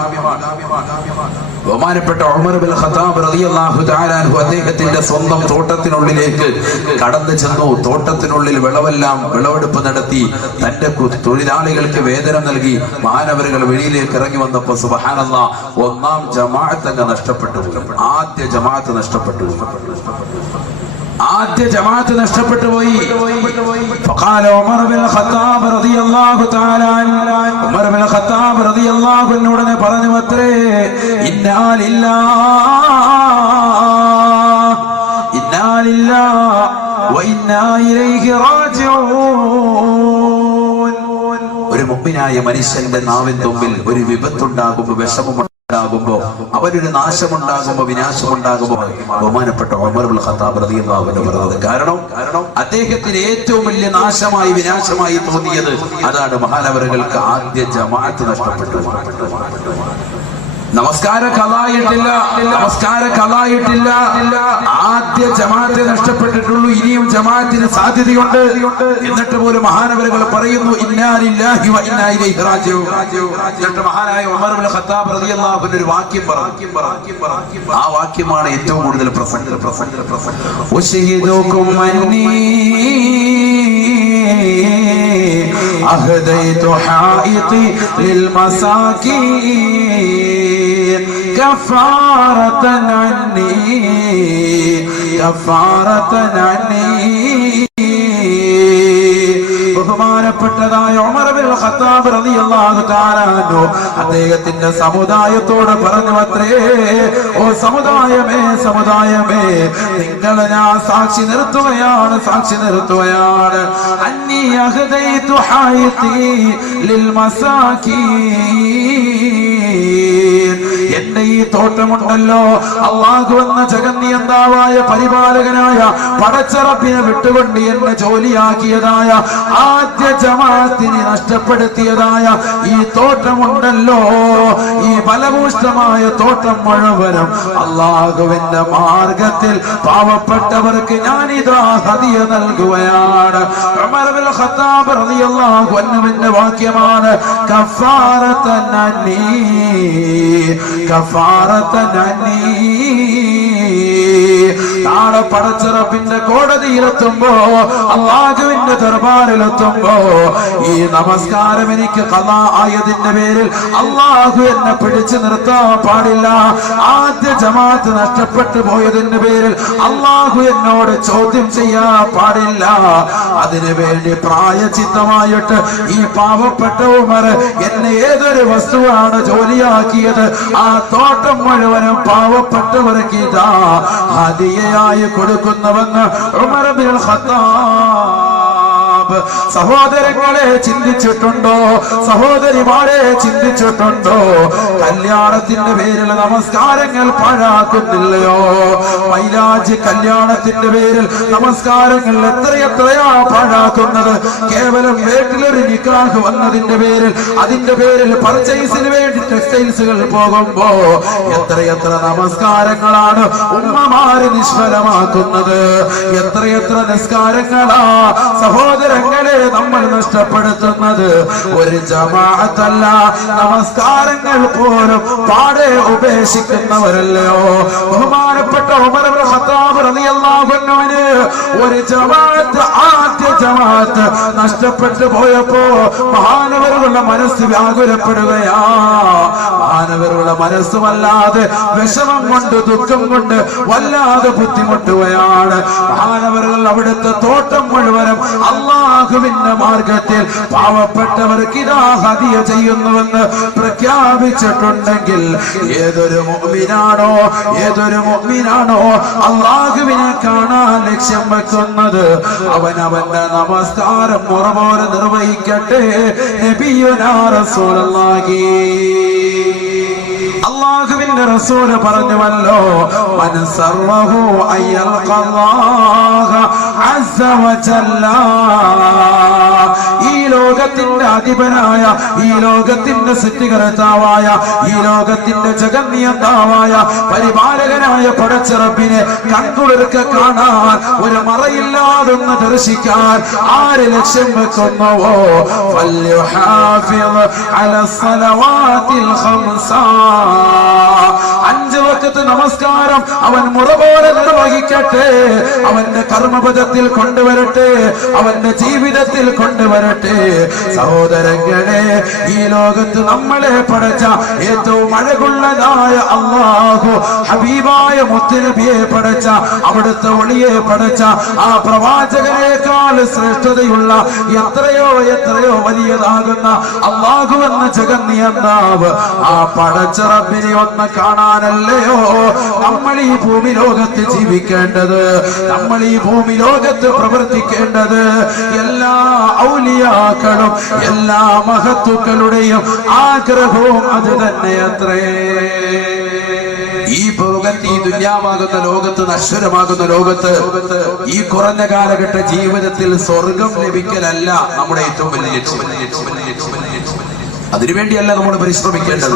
ബഹുമാനപ്പെട്ട ഉമർ ഇബ്നുൽ ഖത്താബ് റളിയല്ലാഹു തആല അൻഹു അദ്ദേഹത്തിന്റെ സ്വന്തം തോട്ടത്തിനുള്ളിലേക്ക് കടന്നു ചെന്നു. തോട്ടത്തിനുള്ളിൽ വിളവെടുപ്പ് നടത്തി തന്റെ തൊഴിലാളികൾക്ക് വേതനം നൽകി മഹാനവറുകൾ വെളിയിലേക്ക് ഇറങ്ങി വന്നപ്പോൾ സുബ്ഹാനല്ലാഹ്, ഒന്നാം ജമാഅത്ത് അങ്ങ് നഷ്ടപ്പെട്ടു. ആദ്യ ജമാഅത്ത് നഷ്ടപ്പെട്ടു. ആദ്യ ജമാഅത്ത് നഷ്ടപ്പെട്ടു പോയി. ഫഖാല ഉമർ ഇബ്നുൽ ഖത്താബ് റളിയല്ലാഹു തആല അൻഹു, ഉമർ ഇബ്നുൽ ഖത്താബ് റളിയല്ലാഹു അൻഹു ഉടനെ പറഞ്ഞു അത്രേ, ഇന്നാ ലില്ലാഹി വ ഇന്നാ ഇലൈഹി റാജിഊൻ. ഒരു മുഅ്മിനായ മനുഷ്യന്റെ നാവിൻ തുമ്പിൽ ഒരു വിപത്തുണ്ടാകുമ്പോൾ, വിഷമമുണ്ടാകുമ്പോ, അവനൊരു നാശമുണ്ടാകുമ്പോ, വിനാശമുണ്ടാകുമ്പോ ബഹുമാനപ്പെട്ട ഉമർ ഇബ്നുൽ ഖത്താബ് റളിയല്ലാഹു അൻഹു പറഞ്ഞത്. കാരണം അദ്ദേഹത്തിന് ഏറ്റവും വലിയ നാശമായി, വിനാശമായി തോന്നിയത് അതാണ്. മഹാനവറുകൾക്ക് ആദ്യ ജമാഅത്ത് നഷ്ടപ്പെട്ടു. നമസ്കാരം കളായിട്ടില്ല. ആദ്യ ജമാഅത്തെ നഷ്ടപ്പെട്ടിട്ടുള്ളൂ, ഇനിയും ജമാഅത്തിന് സാധ്യതയുണ്ട്. എന്നിട്ട് പോലും മഹാനവരുകൾ പറയുന്നു ഇന്നാ ലില്ലാഹി വ ഇന്നാ ഇലൈഹി റാജിഊൻ. എന്നിട്ട് മഹാനായ ഉമർ ഇബ്നു ഖത്താബ് റളിയല്ലാഹു അൻഹു ഒരു വാക്യം പറഞ്ഞു. ആ വാക്യമാണ് ഏറ്റവും കൂടുതൽ പ്രസംഗം. ഉശഹിദുകും അന്നീ أهديت حائطي للمساكين كفارة عني ബഹുമാനപ്പെട്ടതായ ഉമർ ഇബ്നുൽ ഖത്താബ് റളിയല്ലാഹു തആല അൻഹു അദ്ദേഹത്തിന്റെ സമുദായത്തോട് പറഞ്ഞു അത്രേ, ഓ സമുദായമേ നിങ്ങളെ ഞാൻ സാക്ഷി നിർത്തുകയാണ്. അന്നീ അഹദൈതു ഹായിതി ലിൽ മസാകീൻ. എന്റെ ഈ തോട്ടമുണ്ടല്ലോ, അല്ലാഹു എന്ന ജഗന്നിയന്താവായ പരിപാലകനായ പടച്ചറപ്പിനെ വിട്ടുകൊണ്ട് എന്നെ ജോലിയാക്കിയതായ ആദ്യ ജമാഅത്തിനെ നഷ്ടപ്പെടുത്തിയതായ ഈ തോട്ടമുണ്ടല്ലോ, ഈ ഫലഭൂഷ്ടമായ തോട്ടം മുഴുവനും അല്ലാഹുവിന്റെ മാർഗത്തിൽ പാവപ്പെട്ടവർക്ക് ഞാനിതാ ഹദിയ നൽകുകയാണ്. ഉമർ ഇബ്നുൽ ഖത്താബ് റളിയല്ലാഹു അൻഹുവിന്റെ വാക്യമാണ് കഫാറത്തൻ അന്നീ. നാളെ പടച്ചറപ്പിന്റെ കോടതിയിലെത്തുമ്പോ, അല്ലാഹുവിന്റെ ദർബാറിലെത്തുമ്പോ, ഈ നമസ്കാരം എനിക്ക് ഖളാ ആയതിന്റെ പേരിൽ അല്ലാഹു എന്നെ പിടിച്ചു നിർത്താൻ പാടില്ല. ആദ്യ ജമാഅത്ത് നഷ്ടപ്പെട്ടു പോയതിന്റെ പേരിൽ അല്ലാഹു എന്നോട് ചോദ്യം ചെയ്യാൻ പാടില്ല. അതിനു വേണ്ടി പ്രായച്ചിത്തമായിട്ട് ഈ പാവപ്പെട്ട ഉമർ എന്നെ ഏതൊരു വസ്തുവാണ് ജോലിയാക്കിയത്, ആ തോട്ടം മുഴുവനും പാവപ്പെട്ടവർക്ക് ഇതാ ഹദിയയായി കൊടുക്കുന്നുവെന്ന് ഉമർ ഇബ്നുൽ ഖത്താബ്. സഹോദരങ്ങളെ ചിന്തിച്ചിട്ടുണ്ടോ? സഹോദരിമാരെ ചിന്തിച്ചിട്ടുണ്ടോ? കല്യാണത്തിന്റെ പേരിൽ നമസ്കാരങ്ങൾ പാഴാക്കുന്നില്ലയോ? മൈലാജ് കല്യാണത്തിന്റെ പേരിൽ നമസ്കാരങ്ങൾ എത്രയാ പാഴാക്കുന്നത്? കേവലം വീട്ടിലൊരു നിക്കാഹ് വന്നതിന്റെ പേരിൽ, അതിന്റെ പേരിൽ പർച്ചേസിന് വേണ്ടി ടെക്സ്റ്റൈൽസുകൾ പോകുമ്പോ എത്രയെത്ര നമസ്കാരങ്ങളാണ് ഉമ്മമാര് നിഷ്ഫലമാക്കുന്നത്? എത്രയെത്ര നിസ്കാരങ്ങളാ സഹോദരങ്ങളെ നമ്മൾ നഷ്ടപ്പെടുത്തുന്നത്? ഒരു ജമാഅത്തല്ല, നമസ്കാരങ്ങൾ പോലും പാടെ ഉപേക്ഷിക്കുന്നവരല്ലയോ? ബഹുമാനപ്പെട്ട ഉമർ ഇബ്നുൽ ഖത്താബ് റളിയല്ലാഹു അൻഹുവിന് ഒരു ജമാഅത്ത്, ആദ്യ ജമാഅത്ത് നഷ്ടപ്പെട്ടു പോയപ്പോ മഹാനവരുടെ മനസ്സ് വ്യാകുലപ്പെടുകയാ. മഹാനവരുടെ മനസ്സുമല്ലാതെ വിഷമം കൊണ്ട്, ദുഃഖം കൊണ്ട് വല്ലാതെ ബുദ്ധിമുട്ടുകയാണ്. മഹാനവറുകൾ അവിടുത്തെ തോട്ടം മുഴുവനും അല്ലാഹുവിന്റെ മാർഗത്തിൽ പാവപ്പെട്ടവർക്ക് ഇതാ ഹദിയ ചെയ്യുന്നുവെന്ന് പ്രഖ്യാപിച്ചിട്ടുണ്ടെങ്കിൽ ഏതൊരു മുഅ്മിനാണോ അല്ലാഹുവിനെ കാണാൻ ലക്ഷ്യം വെക്കുന്നത്, അവന്റെ നമസ്കാരം മുറപോലെ നിർവഹിക്കട്ടെ. നബിയുനാ റസൂലുള്ളാഹി, അല്ലാഹുവിന്റെ റസൂൽ പറഞ്ഞുവല്ലോ, മൻ സർവഹു അയ്യൽഖല്ലാഹ അസ്സ വജല്ല. ഈ ലോകത്തിന്റെ അധിപനായ, ഈ ലോകത്തിന്റെ സൃഷ്ടികർത്താവായ, ഈ ലോകത്തിന്റെ ജഗന്നിയന്താവായ പരിപാലകനായ പടച്ചറപ്പിനെ കൺകുളിർക്ക് കാണാൻ, ഒരു മറയില്ലാതൊന്ന് ദർശിക്കാൻ ആര് ലക്ഷ്യം വെക്കുന്നുവോ, ഫൽയുഹാഫിദ് അലസ്സലവാതിൽ ഖംസ. 5 വഖത്ത് നമസ്കാരം അവൻ മുറപോലെ നിർവഹിക്കട്ടെ. അവന്റെ കർമ്മപദത്തിൽ കൊണ്ടുവരട്ടെ, അവന്റെ ജീവിതത്തിൽ കൊണ്ടുവരട്ടെ. സഹോദരങ്ങളെ, ഈ ലോകത്ത് നമ്മളെ പടച്ച ഏറ്റവും അഴകുള്ളതായ അല്ലാഹു, ഹബീബായ മുത്തുനബിയെ പടച്ച, അവിടുത്തെ ഒളിയെ പടച്ച ആ പ്രവാചകനേക്കാൾ ശ്രേഷ്ഠതയുള്ള എത്രയോ വലിയതാകുന്ന അല്ലാഹു എന്ന ജഗന്നിയന്താവ്, ആ പടച്ച റബ്ബിനെ ഒന്ന് കാണാനല്ലയോ നമ്മൾ ഈ ഭൂമി ലോകത്ത് ജീവിക്കേണ്ടത്, നമ്മൾ ഈ ഭൂമി ലോകത്ത് പ്രവർത്തിക്കേണ്ടത്? എല്ലാ ഔലിയാക്കളും എല്ലാ മഹത്തുക്കളുടെയും ആഗ്രഹവും അത് തന്നെയത്രേ. ഈ ദുന്യാവാകുന്ന ലോകത്ത്, നശ്വരമാകുന്ന ലോകത്ത്, ഈ കുറഞ്ഞ കാലഘട്ട ജീവിതത്തിൽ സ്വർഗം ലഭിക്കലല്ല നമ്മുടെ ഏറ്റവും വലിയ ലക്ഷ്യം. അതിനുവേണ്ടിയല്ല നമ്മൾ പരിശ്രമിക്കേണ്ടത്.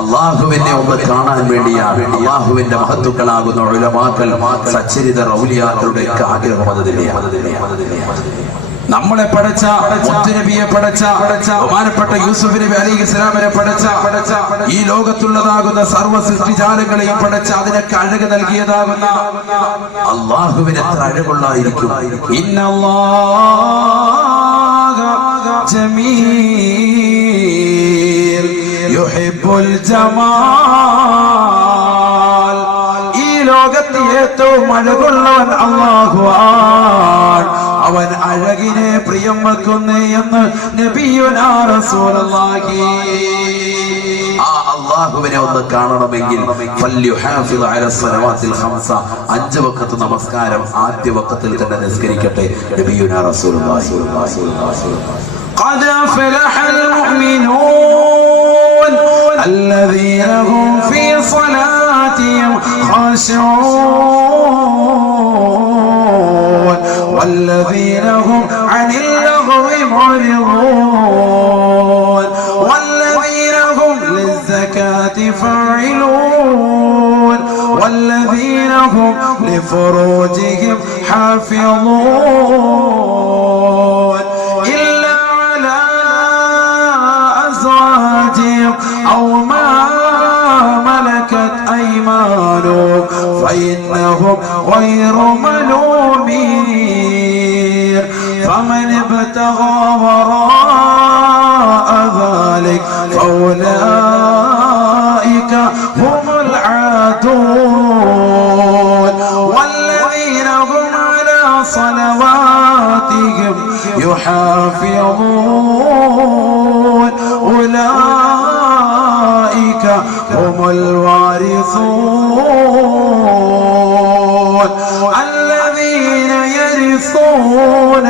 അള്ളാഹുവിനെ ഒന്ന് കാണാൻ വേണ്ടിയാണ് അള്ളാഹുവിന്റെ മഹത്തുക്കളാകുന്ന ഉലമാക്കൾ, സച്ചരിതർ, ഔലിയാക്കളുടെ ഒക്കെ ആഗ്രഹം അത് തന്നെയാണ്. നമ്മളെ പഠിച്ച മുത്തുനബിയെ പഠിച്ച ബഹുമാനപ്പെട്ട യൂസുഫ് നബി അലൈഹിസ്സലാമിനെ പഠിച്ച ഈ ലോകത്തുള്ളതാകുന്ന സർവ്വ സൃഷ്ടിജാലങ്ങളെയും പഠിച്ച അതിനൊക്കെ അഴക് നൽകിയതാകുന്ന അള്ളാഹുവിന് എത്ര അഴകുള്ളായിരിക്കും. ഇന്നല്ലാഹ ജമീൽ യുഹിബ്ബുൽ ജമാൽ. ഈ ലോകത്ത് ഏറ്റവും അഴകുള്ളവൻ അല്ലാഹുവാണ്. അവൻ അഴകിനെ പ്രിയം വെക്കുന്നു എന്ന് നബിയുനാ റസൂലുള്ളാഹി. ആ അള്ളാഹുവിനെ ഒന്ന് കാണണമെങ്കിൽ ഫല്യുഹാഫിദ് അല സ്വലവാത്തിൽ ഖംസ, 5 വഖത്ത് നമസ്കാരം ആദ്യ വഖത്തിൽ തന്നെ നിസ്കരിക്കട്ടെ. നബിയുനാ റസൂലുള്ളാഹി. ഖദ ഫലഹൽ മുഅ്മിനൂൻ الذين هم في صلاتهم خاشعون والذين هم عن اللغو معرضون والذين هم للزكاة فاعلون والذين هم لفروجهم حافظون إلا على أزواجهم أو ما ملكت أيمانهم فإنهم غير ملومين فمن ابتغى وراء ذلك فأولئك هم العادون والذين هم على صلواتهم يحافظون أولئك هم الوارثون الذين يرثون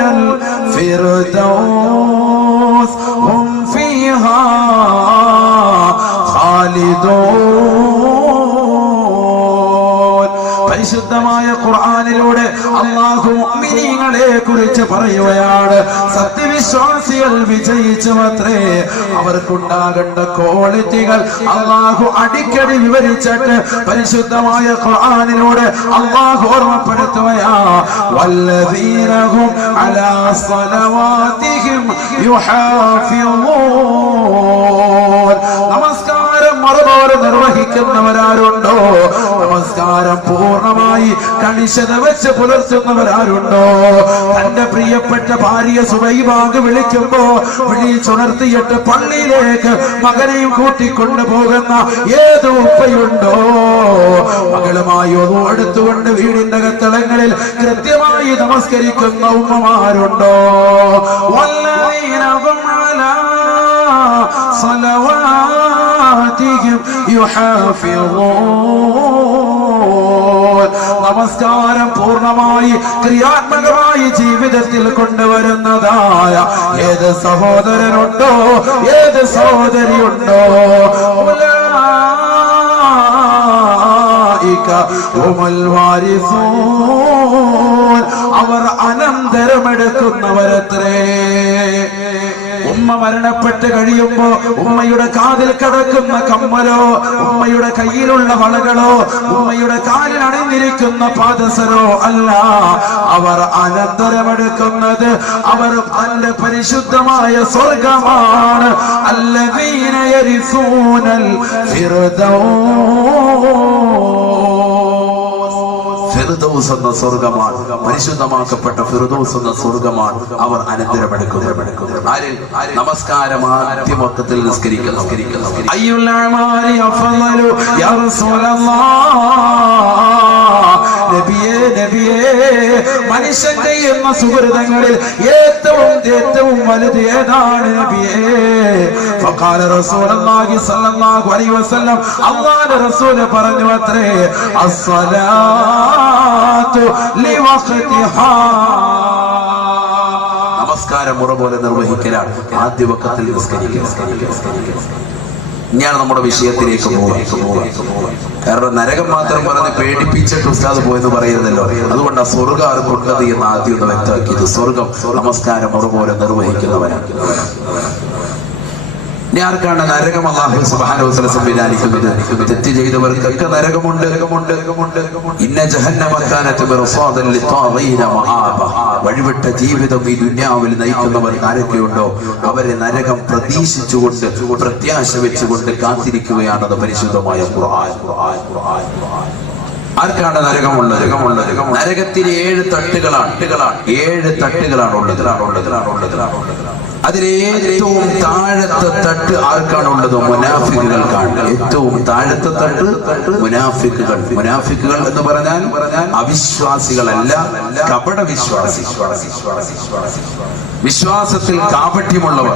الفردوس هم فيها خالدون. പരിശുദ്ധമായ ഖുർആനിലൂടെ അല്ലാഹു മുഅ്മിനീങ്ങളെ കുറിച്ച് പറയുകയാണ്. സത്യവിശ്വാസികൾ വിജയിച്ചുവത്രേ. അവർക്കുണ്ടാകേണ്ട ക്വാളിറ്റികൾ അല്ലാഹു അടിക്കടി വിവരിച്ചിട്ട് പരിശുദ്ധമായ ഖുർആനിലൂടെ അല്ലാഹു ഓർമ്മപ്പെടുത്തുകയാ. വല്ലദീനഹും അലാ സ്വലവാതിഹിം യുഹാഫിളൂൻ. നമസ്കാരം മറുപോലെ നിർവഹിക്കുന്നവരാരുണ്ടോ? നമസ്കാരം പൂർണ്ണമായി കണിശത വെച്ച് പുലർത്തുന്നവരാരുണ്ടോ? തന്റെ പ്രിയപ്പെട്ട ഭാര്യ സുബൈബാങ്ക് വിളിക്കുമ്പോ വിളിച്ചുണർത്തിയിട്ട് പള്ളിയിലേക്ക് മകനെയും കൂട്ടിക്കൊണ്ടു പോകുന്ന ഏത് ഉപ്പയുണ്ടോ? മകളുമായി ഒതു എടുത്തുകൊണ്ട് വീടിന്റെ കത്തളങ്ങളിൽ കൃത്യമായി നമസ്കരിക്കുന്ന ഉമ്മമാരുണ്ടോ? വല്ലദീനഹും അലാ സ്വലവാതിഹിം യുഹാഫിളൂൻ. നമസ്കാരം പൂർണ്ണമായി ക്രിയാത്മകമായി ജീവിതത്തിൽ കൊണ്ടുവരുന്നതായ ഏത് സഹോദരനുണ്ടോ, ഏത് സഹോദരിയുണ്ടോ? ഉലൈക ഹുമുൽ വാരിസൂൻ. അവർ അനന്തരമെടുക്കുന്നവരത്രേ. ഉമ്മ മരണപ്പെട്ട് കഴിയുമ്പോ ഉമ്മയുടെ കാതിൽ കിടക്കുന്ന കമ്മലോ, ഉമ്മയുടെ കയ്യിലുള്ള വളകളോ, ഉമ്മയുടെ കാലിൽ അണിഞ്ഞിരിക്കുന്ന പാദസരോ അല്ല. അവർ അനന്തരമെടുക്കുന്നത് അവർ തന്റെ പരിശുദ്ധമായ സ്വർഗമാണ്. അല്ലദീന യരിസൂനൽ ഫിർദൗസ് എന്ന സ്വർഗമാണ്, പരിശുദ്ധമാക്കപ്പെട്ട ഫിർദൗസ് എന്ന സ്വർഗമാണ് അവർ അനന്തരമെടുക്കുന്നത്. ആര്? നമസ്കാരം ആദ്യമൊക്കത്തിൽ നിസ്കരിക്കുന്നു. അയ്യുൽ അഅമാലി അഫ്ളലു യാ റസൂലല്ലാഹ്. നബിയേ നബിയേ, മനുഷ്യൻ ചെയ്യുന്ന സുഹൃതങ്ങളിൽ ഏറ്റവും വലുത് ഏതാണ് നബിയേ? ഫഖാല റസൂലുള്ളാഹി സ്വല്ലല്ലാഹു അലൈഹി വസല്ലം, അല്ലാഹുവിന്റെ റസൂൽ പറഞ്ഞു അത്രേ, അസ്സലാത്തു ലിവഖ്തിഹാ. നമസ്കാരം മുറ പോലെ നിർവഹിക്കലാണ്, ആദ്യ വഖത്തിൽ നിസ്കരിക്കുക. ഞാൻ നമ്മുടെ വിഷയത്തിലേക്ക് പോകാം. കാരണം നരകം മാത്രം പറഞ്ഞ് പേടിപ്പിച്ചിട്ട് ഉസ്താദ് പോയെന്ന് പറയുന്നല്ലോ. അതുകൊണ്ട് ആ സ്വർഗം ആർക്കുണ്ടത് എന്ന് ആദ്യം ഒന്ന് വ്യക്തമാക്കിയത്. സ്വർഗം നമസ്കാരം മുറ പോലെ നിർവഹിക്കുന്നവരാണ്. ഇനി ആർക്കാണ് നരകം അല്ലാഹു സുബ്ഹാനഹു വ തആല സംവിധാനിക്കുന്നത്? തെറ്റ് ചെയ്തവർക്കൊക്കെ നരകമുണ്ട്. ഇന്ന ജഹന്നമ കാനത് മിർസാദൻ ലിത്വാഗീന മആബ. വഴിവിട്ട ജീവിതം ഈ ദുനിയാവിൽ നയിക്കുന്നവർ ആരൊക്കെയുണ്ടോ അവരെ നരകം പ്രതീക്ഷിച്ചുകൊണ്ട് പ്രത്യാശ വെച്ചുകൊണ്ട് കാത്തിരിക്കുകയാണെന്ന് പരിശുദ്ധമായ ഖുർആൻ. ആർക്കാണ് നരകമുള്ളത്? നരകത്തിന് 7 തട്ടുകളാണ്. 7 തട്ടുകളാണ് ഉള്ളത്. അതിലേറ്റവും താഴത്തെ തട്ട് ആർക്കാണുള്ളത്? മുനാഫിക്കുകൾക്കാണ്. ഏറ്റവും താഴത്തെ തട്ട് മുനാഫിക്കുകൾ. മുനാഫിക്കുകൾ എന്ന് പറഞ്ഞാൽ അവിശ്വാസികളല്ല, കപട വിശ്വാസി. വിശ്വാസത്തിൽ കാപട്യമുള്ളവർ.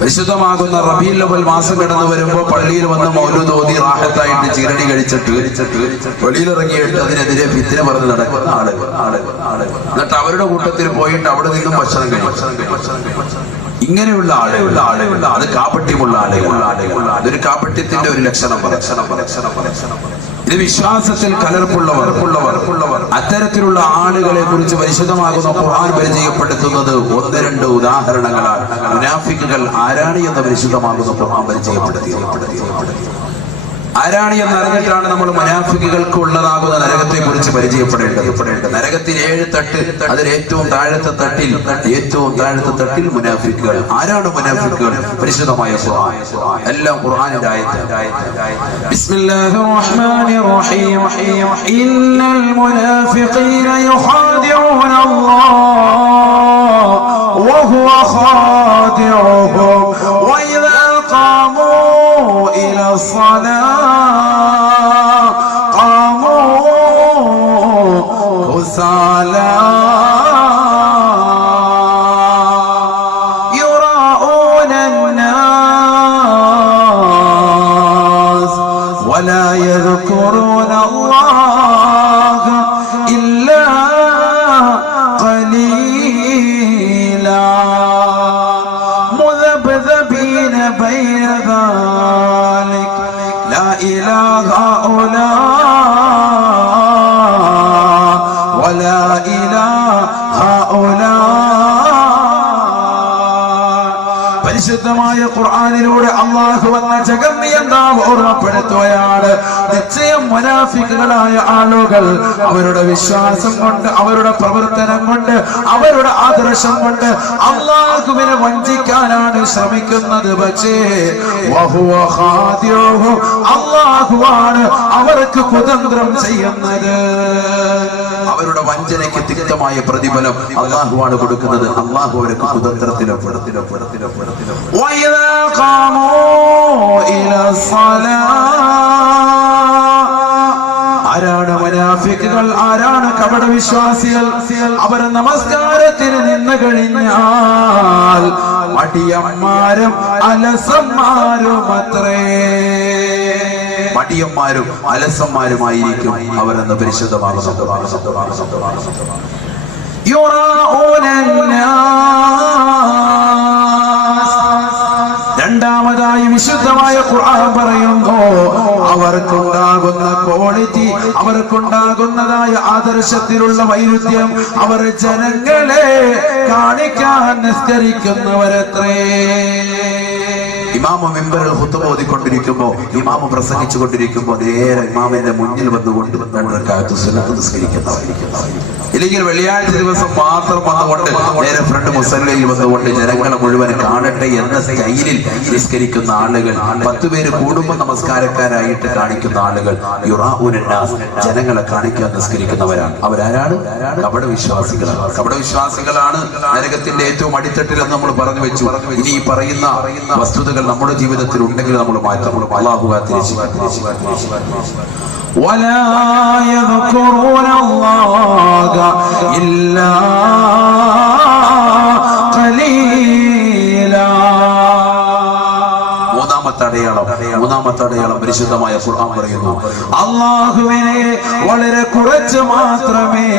പരിശുദ്ധമാകുന്ന റബീഉൽ അവ്വൽ മാസം കടന്നു വരുമ്പോ പള്ളിയിൽ വന്ന് മൗലൂദ് ഓതി റാഹത്തായിട്ട് ചിരടി കഴിച്ചിട്ട് വെളിയിലിറങ്ങിയിട്ട് അതിനെതിരെ ഫിത്ന പറഞ്ഞ് നടക്കുന്ന ആളുകൾ. എന്നിട്ട് അവരുടെ കൂട്ടത്തിൽ പോയിട്ട് അവിടെ നിന്നും ഭക്ഷണം കഴിക്കും. ഇങ്ങനെയുള്ള ആളുകൾ അത് കാപട്യമുള്ള ആളുകൾ. അതൊരു കാപട്യത്തിന്റെ ഒരു ലക്ഷണം. ഇത് വിശ്വാസത്തിൽ കലർപ്പുള്ളവർ. അത്തരത്തിലുള്ള ആളുകളെ കുറിച്ച് പരിശുദ്ധമാകുന്ന ഖുർആൻ പരിചയപ്പെടുത്തുന്നത് 1-2 ഉദാഹരണങ്ങളാണ്. മുനാഫിക്കുകൾ ആരാണ് എന്ന് പരിശുദ്ധമാകുന്ന ഖുർആൻ പരിചയപ്പെടുത്തി. ആരാണ് എന്ന് അറിഞ്ഞിട്ടാണ് നമ്മൾ മുനാഫിക്കുകൾക്ക് ഉള്ളതാകുന്ന നരകത്തെ കുറിച്ച് പരിചയപ്പെടേണ്ടത്. നരകത്തിന് 7 തട്ട്. അതിൽ ഏറ്റവും താഴത്തെ തട്ടിൽ മുനാഫിക്കുകൾ. ആരാണ് മുനാഫിക്കുകൾ? പരിശുദ്ധമായ ഖുർആൻ. എല്ലാം ഖുർആനിന്റെ ആയത്ത്. ബിസ്മില്ലാഹിർ റഹ്മാനിർ റഹീം. ഇന്നൽ മുനാഫിഖീന യുഖാദിഊന അല്ലാഹ് വഹുവ ഖാദിഉഹും വഇദാ ഖാമൂ ഇലാ الصلاة كسالى يراءون الناس ولا يذكرون الله إلا قليلا مذبذبين بين ذلك لا إله هؤلاء ولا إله هؤلاء. പരിശുദ്ധമായ ഖുർആനിലൂടെ അല്ലാഹു വന്ന ജഗന്നിയന്താവ് ഓർമ്മപ്പെടുത്തുകയാണ്. നിശ്ചയം മുനാഫിക്കുകളായ ആളുകൾ അവരുടെ വിശ്വാസം കൊണ്ട്, അവരുടെ പ്രവർത്തനം കൊണ്ട്, അവരുടെ ആദർശം കൊണ്ട് അല്ലാഹുവിനെ വഞ്ചിക്കാനാണ് ശ്രമിക്കുന്നത്. പക്ഷേ വഹുവ ഖാദിഉഹും, അല്ലാഹുവാണ് അവർക്ക് കുതന്ത്രം ചെയ്യുന്നത്. അവരുടെ വഞ്ചനയ്ക്ക് തിക്തമായ പ്രതിഫലം അല്ലാഹുവാണ് കൊടുക്കുന്നത്. അല്ലാഹു അവർക്ക് കുതന്ത്രത്തിലപ്പെടുത്തി. وَإِذَا قَامُوا إِلَى الصَّلَاةِ. ആരാണ് മുനാഫിക്കുകൾ? ആരാണ് കപട വിശ്വാസികൾ? അവർ നമസ്കാരത്തിന് നിന്ന് കഴിഞ്ഞാൽ മടിയന്മാരും അലസന്മാരുമായിരിക്കും അവരെന്ന് പരിശുദ്ധമാകുന്നു. രണ്ടാമതായി വിശുദ്ധമായ ഖുർആൻ പറയുന്നു, അവർക്കുണ്ടാകുന്ന ക്വാളിറ്റി, അവർക്കുണ്ടാകുന്നതായ ആദർശത്തിലുള്ള വൈരുദ്ധ്യം, അവർ ജനങ്ങളെ കാണിക്കാൻ നിസ്കരിക്കുന്നവരത്രേ. ഇമാമ് മിമ്പറിൽ ഖുത്ബ ഓതിക്കൊണ്ടിരിക്കുമ്പോൾ, ഇമാമ് പ്രസംഗിച്ചുകൊണ്ടിരിക്കുമ്പോൾ നേരെ ഇമാമിന്റെ മുന്നിൽ വന്നുകൊണ്ട് നിസ്കരിക്കുന്നവർ. ഇല്ലെങ്കിൽ വെള്ളിയാഴ്ച ദിവസം മാത്രം വന്നുകൊണ്ട് നേരെ ഫ്രണ്ട് മുസല്ലയിൽ വന്നുകൊണ്ട് ജനങ്ങളെ മുഴുവൻ കാണട്ടെ എന്ന സ്റ്റൈലിൽ നിസ്കരിക്കുന്ന ആളുകൾ, 10 പേര് കൂടുമ്പോൾ നമസ്കാരക്കാരായിട്ട് കാണിക്കുന്ന ആളുകൾ, യുറാഊനന്നാസ്, ജനങ്ങളെ കാണിക്കാൻ നിസ്കരിക്കുന്നവരാണ്. അവരാരാണ്? കപട വിശ്വാസികളാണ്. നരകത്തിന്റെ ഏറ്റവും അടിത്തട്ടിൽ എന്ന് നമ്മൾ പറഞ്ഞു വെച്ചു. ഇനി ഈ പറയുന്ന വസ്തുതകൾ നമ്മുടെ ജീവിതത്തിൽ ഉണ്ടെങ്കിൽ നമ്മൾ മാറ്റം. അല്ലാഹു ولا يذكرون الله إلا قليلا. മൂന്നാമത്തെ അടയാളം പരിശുദ്ധമായ ഖുർആൻ പറയുന്നു, അല്ലാഹുവിനെ വളരെ കുറച്ച് മാത്രമേ,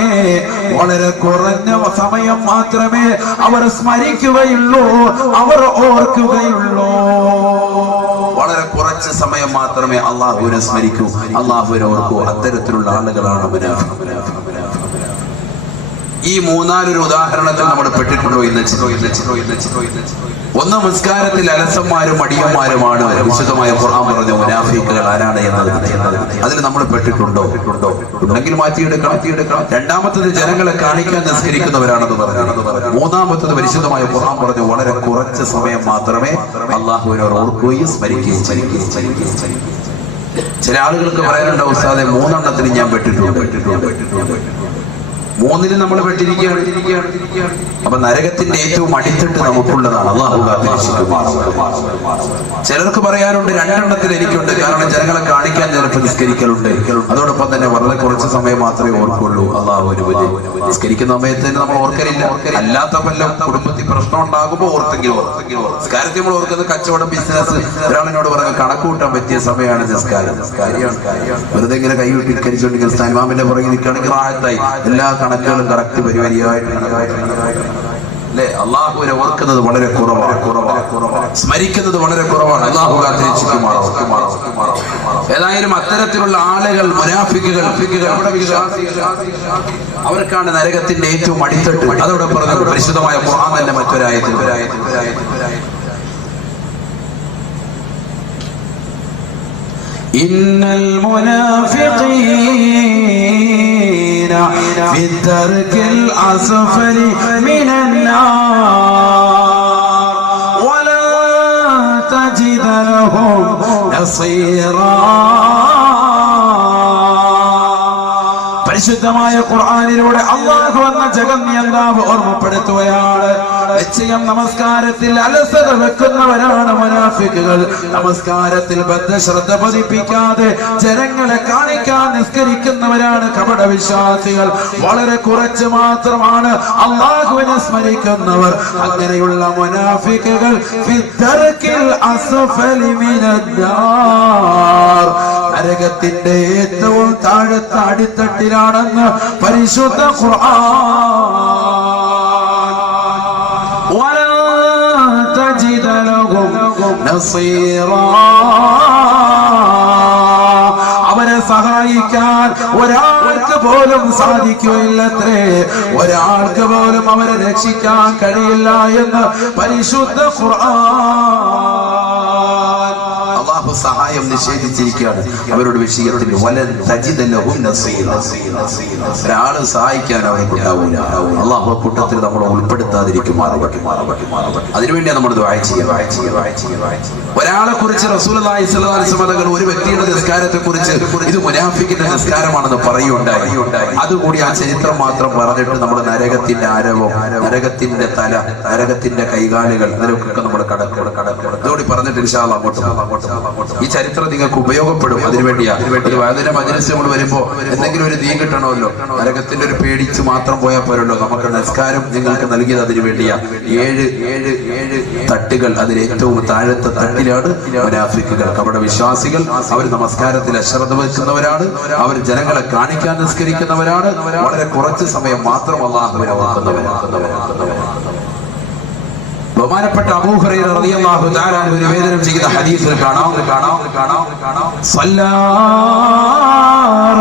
വളരെ കുറഞ്ഞ സമയം മാത്രമേ അവർ സ്മരിക്കുകയുള്ളൂ, അവർ ഓർക്കുകയുള്ളൂ. വളരെ കുറച്ച് സമയം മാത്രമേ അല്ലാഹുവിനെ സ്മരിക്കൂ, അല്ലാഹുവിനെ ഓർക്കൂ. അത്തരത്തിലുള്ള ആളുകളാണ് മുനാഫിഖുകൾ. ഈ 3-4 ഉദാഹരണത്തിൽ നമ്മൾ പെട്ടിട്ടുണ്ടോ? ഇന്ന് ഒന്ന് നിസ്കാരത്തിൽ അലസന്മാരും മടിയന്മാരുമാണ്. വിശുദ്ധമായ ഖുർആൻ പറഞ്ഞു മുനാഫിക്കുകൾ ആരാണ് എന്നത്. അതിൽ നമ്മൾ പെട്ടിട്ടുണ്ടോ? ഉണ്ടെങ്കിൽ മാറ്റിയെടുക്കണം. രണ്ടാമത്തത് ജനങ്ങളെ കാണിക്കാൻ നിസ്കരിക്കുന്നവരാണെന്ന് പറഞ്ഞു. മൂന്നാമത്തത് പരിശുദ്ധമായ ഖുർആൻ പറഞ്ഞു വളരെ കുറച്ച് സമയം മാത്രമേ അള്ളാഹുവിനോട് ഓർക്കുകയും സ്മരിക്കുകയും ചെയ്യുകയും. ചില ആളുകൾക്ക് പറയാനുണ്ടോ ഉസ്താദെ 3 എണ്ണത്തിന് ഞാൻ പെട്ടിട്ടുണ്ട്. 3-ൽ നമ്മൾ പെട്ടിരിക്കുകയാണ്. അപ്പൊ നരകത്തിന്റെ ഏറ്റവും അടിത്തട്ട് നമുക്കുള്ളതാണ്. അല്ലാഹു ചിലർക്ക് പറയാനുണ്ട് 2 എണ്ണത്തിൽ എനിക്കുണ്ട്. കാരണം ജനങ്ങളെ കാണിക്കാൻ ചിലപ്പോൾ നിസ്കരിക്കലുണ്ട്. അതോടൊപ്പം തന്നെ വളരെ കുറച്ച് സമയം മാത്രമേ ഓർക്കുള്ളൂ. അല്ലാഹുവിന് നിസ്കരിക്കുന്ന സമയത്ത് നമ്മൾ ഓർക്കലില്ല. അല്ലാത്ത വല്ല കുടുംബത്തിൽ പ്രശ്നം ഉണ്ടാകുമ്പോൾ ഓർത്തെങ്കിൽ നിസ്കാരത്തിൽ നമ്മൾ ഓർക്കുന്നത് കച്ചവടം, ബിസിനസ്. ഒരാളിനോട് പറഞ്ഞ കണക്ക് കൂട്ടാൻ പറ്റിയ സമയമാണ് നിസ്കാരം. വെറുതെ ഇങ്ങനെ കൈവിട്ട് നിസ്കരിച്ചുകൊണ്ടിരിക്കുന്ന ഇമാമിന്റെ പുറകെ നിൽക്കുകയാണെങ്കിൽ ആഴത്തായി എല്ലാ കണക്കുകളും കറക്റ്റ് പരിപാടിയായിട്ട് അല്ലെ. അള്ളാഹുവിനെ ഓർക്കുന്നത് വളരെ കുറവാണ്. സ്മരിക്കുന്നത് വളരെ കുറവാണ്. അള്ളാഹു ഏതായാലും അത്തരത്തിലുള്ള ആളുകൾ മുനാഫിക്കുകൾ അവർക്കാണ് നരകത്തിന്റെ ഏറ്റവും അടിത്തട്ട്. അതോടെ പറഞ്ഞത് പരിശുദ്ധമായ ഖുർആൻ തന്നെ മറ്റൊരായത്തിൽ ഇന്നൽ മുനാഫിഖീന ഫി ദർകിൽ അസ്ഫലി മിനൻ നാർ വലാ തജിദ ലഹും നസീറാ. പരിശുദ്ധമായ ഖുർആനിലൂടെ അല്ലാഹു എന്ന ജഗന്യന്താവ് ഓർമ്മപ്പെടുത്തുകയാണ്. നിശ്ചയം നമസ്കാരത്തിൽ അലസത വെക്കുന്നവരാണ് മുനാഫിക്കുകൾ. നമസ്കാരത്തിൽ ബദ്ധശ്രദ്ധ പതിപ്പിക്കാതെ ജനങ്ങളെ കാണിക്കാൻ നിസ്കരിക്കുന്നവരാണ് കപട വിശ്വാസികൾ. വളരെ കുറച്ച് മാത്രമാണ് അല്ലാഹുവിനെ സ്മരിക്കുന്നവർ. അങ്ങനെയുള്ള മുനാഫിക്കുകൾ ഫിദ്ദർകിൽ അസ്ഫലി മിനന്നാർ, നരകത്തിന്റെ ഏറ്റവും താഴത്തെ അടിത്തട്ടിലാണെന്ന് പരിശുദ്ധ ഖുർആൻ. അവരെ സഹായിക്കാൻ ഒരാൾക്ക് പോലും സാധിക്കുകയില്ലത്രേ. ഒരാൾക്ക് പോലും അവരെ രക്ഷിക്കാൻ കഴിയില്ല എന്ന് പരിശുദ്ധ ഖുർആൻ. അല്ലാഹു സഹായം നിഷേധിച്ചിരിക്കുകയാണ് അവരുടെ വിഷയത്തിൽ. വലൻ തജിദ ലഹും നസീറ, ഒരാള് സഹായിക്കാൻ അവർക്ക് ഉണ്ടാവില്ല. അല്ലാഹു കൂട്ടത്തിൽ നമ്മൾ ഉൾപ്പെടുത്താതിരിക്കുമാറാവട്ടെ. അതിനുവേണ്ടിയാണ് നമ്മൾ ദുആ ചെയ്യുക. ഒരാളെ കുറിച്ച് റസൂലുള്ളാഹി സ്വല്ലല്ലാഹു അലൈഹി വസല്ലം ഒരു വ്യക്തിയുടെ നിസ്കാരത്തെ കുറിച്ച് ഇത് മുനാഫിക്കിന്റെ നിസ്കാരമാണെന്ന് പറയുകയുണ്ടായി. അതുകൂടി ആ ചരിത്രം മാത്രം പറഞ്ഞിട്ട് നമ്മൾ നരകത്തിന്റെ ആരവം, നരകത്തിന്റെ തല, നരകത്തിന്റെ കൈകാലുകൾ, അതിലൊക്കെ നമ്മൾ അതോടി പറഞ്ഞിട്ട് ഇൻഷാ അല്ലാഹ് അങ്ങോട്ട് ഈ ചരിത്രം നിങ്ങൾക്ക് ഉപയോഗപ്പെടും. അതിനുവേണ്ടിയാണ് വേദന മജ്‌ലിസ് നമ്മൾ വരുമ്പോ എന്തെങ്കിലും ഒരു ദീൻ കിട്ടണമല്ലോ. നരകത്തിന്റെ ഒരു പേടിച്ച് മാത്രം പോയാൽ പോരല്ലോ. നമുക്ക് നിസ്കാരം നിങ്ങൾക്ക് നൽകിയത് അതിനു വേണ്ടിയാ. 7 തട്ടുകൾ. അതിൽ ഏറ്റവും താഴത്തെ തട്ടിലാണ് മുനാഫിക്കുകൾ, കപട വിശ്വാസികൾ. അവർ നമസ്കാരത്തിൽ അശ്രദ്ധ വഹിക്കുന്നവരാണ്. അവർ ജനങ്ങളെ കാണിക്കാൻ നിസ്കരിക്കുന്നവരാണ്. വളരെ കുറച്ച് സമയം മാത്രം അല്ലാഹുവിനെ ഓർക്കുന്നവരാണ്. ബഹുമാനപ്പെട്ട അബൂ ഹുറൈറ റളിയല്ലാഹു തആല അൻഹു നിവേദനം ചെയ്ത ഹദീസിൽ കാണാം സല്ലല്ലാ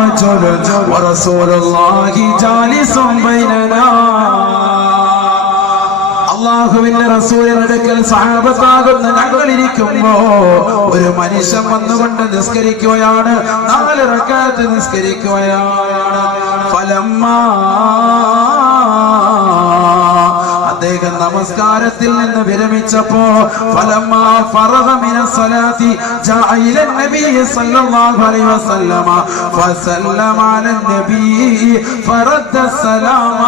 റജുലുൻ വറസൂലുള്ളാഹി ജാലിസുൻ ബൈനനാ. അല്ലാഹുവിന്റെ റസൂലിന്റെ അടുക്കൽ സഹാബത്താകുന്ന ഞങ്ങൾ ഇരിക്കുമ്പോ ഒരു മനുഷ്യൻ വന്നുകൊണ്ട് നിസ്കരിക്കുകയാണ്. 4 റക്അത്ത് നിസ്കരിക്കുകയാണ്. ഫലമ്മാ അദ്ദേഹം നമസ്കാരത്തിൽ നിന്ന് വിരമിച്ചപ്പോ ഫലമ്മാ ഫറഗ മിനസ് സ്വലാത്തി ജാഅ ഇല നബി സല്ലല്ലാഹു അലൈഹി വസല്ലമ ഫസല്ലമ അലൻ നബി ഫറദ്ദ സലാമ.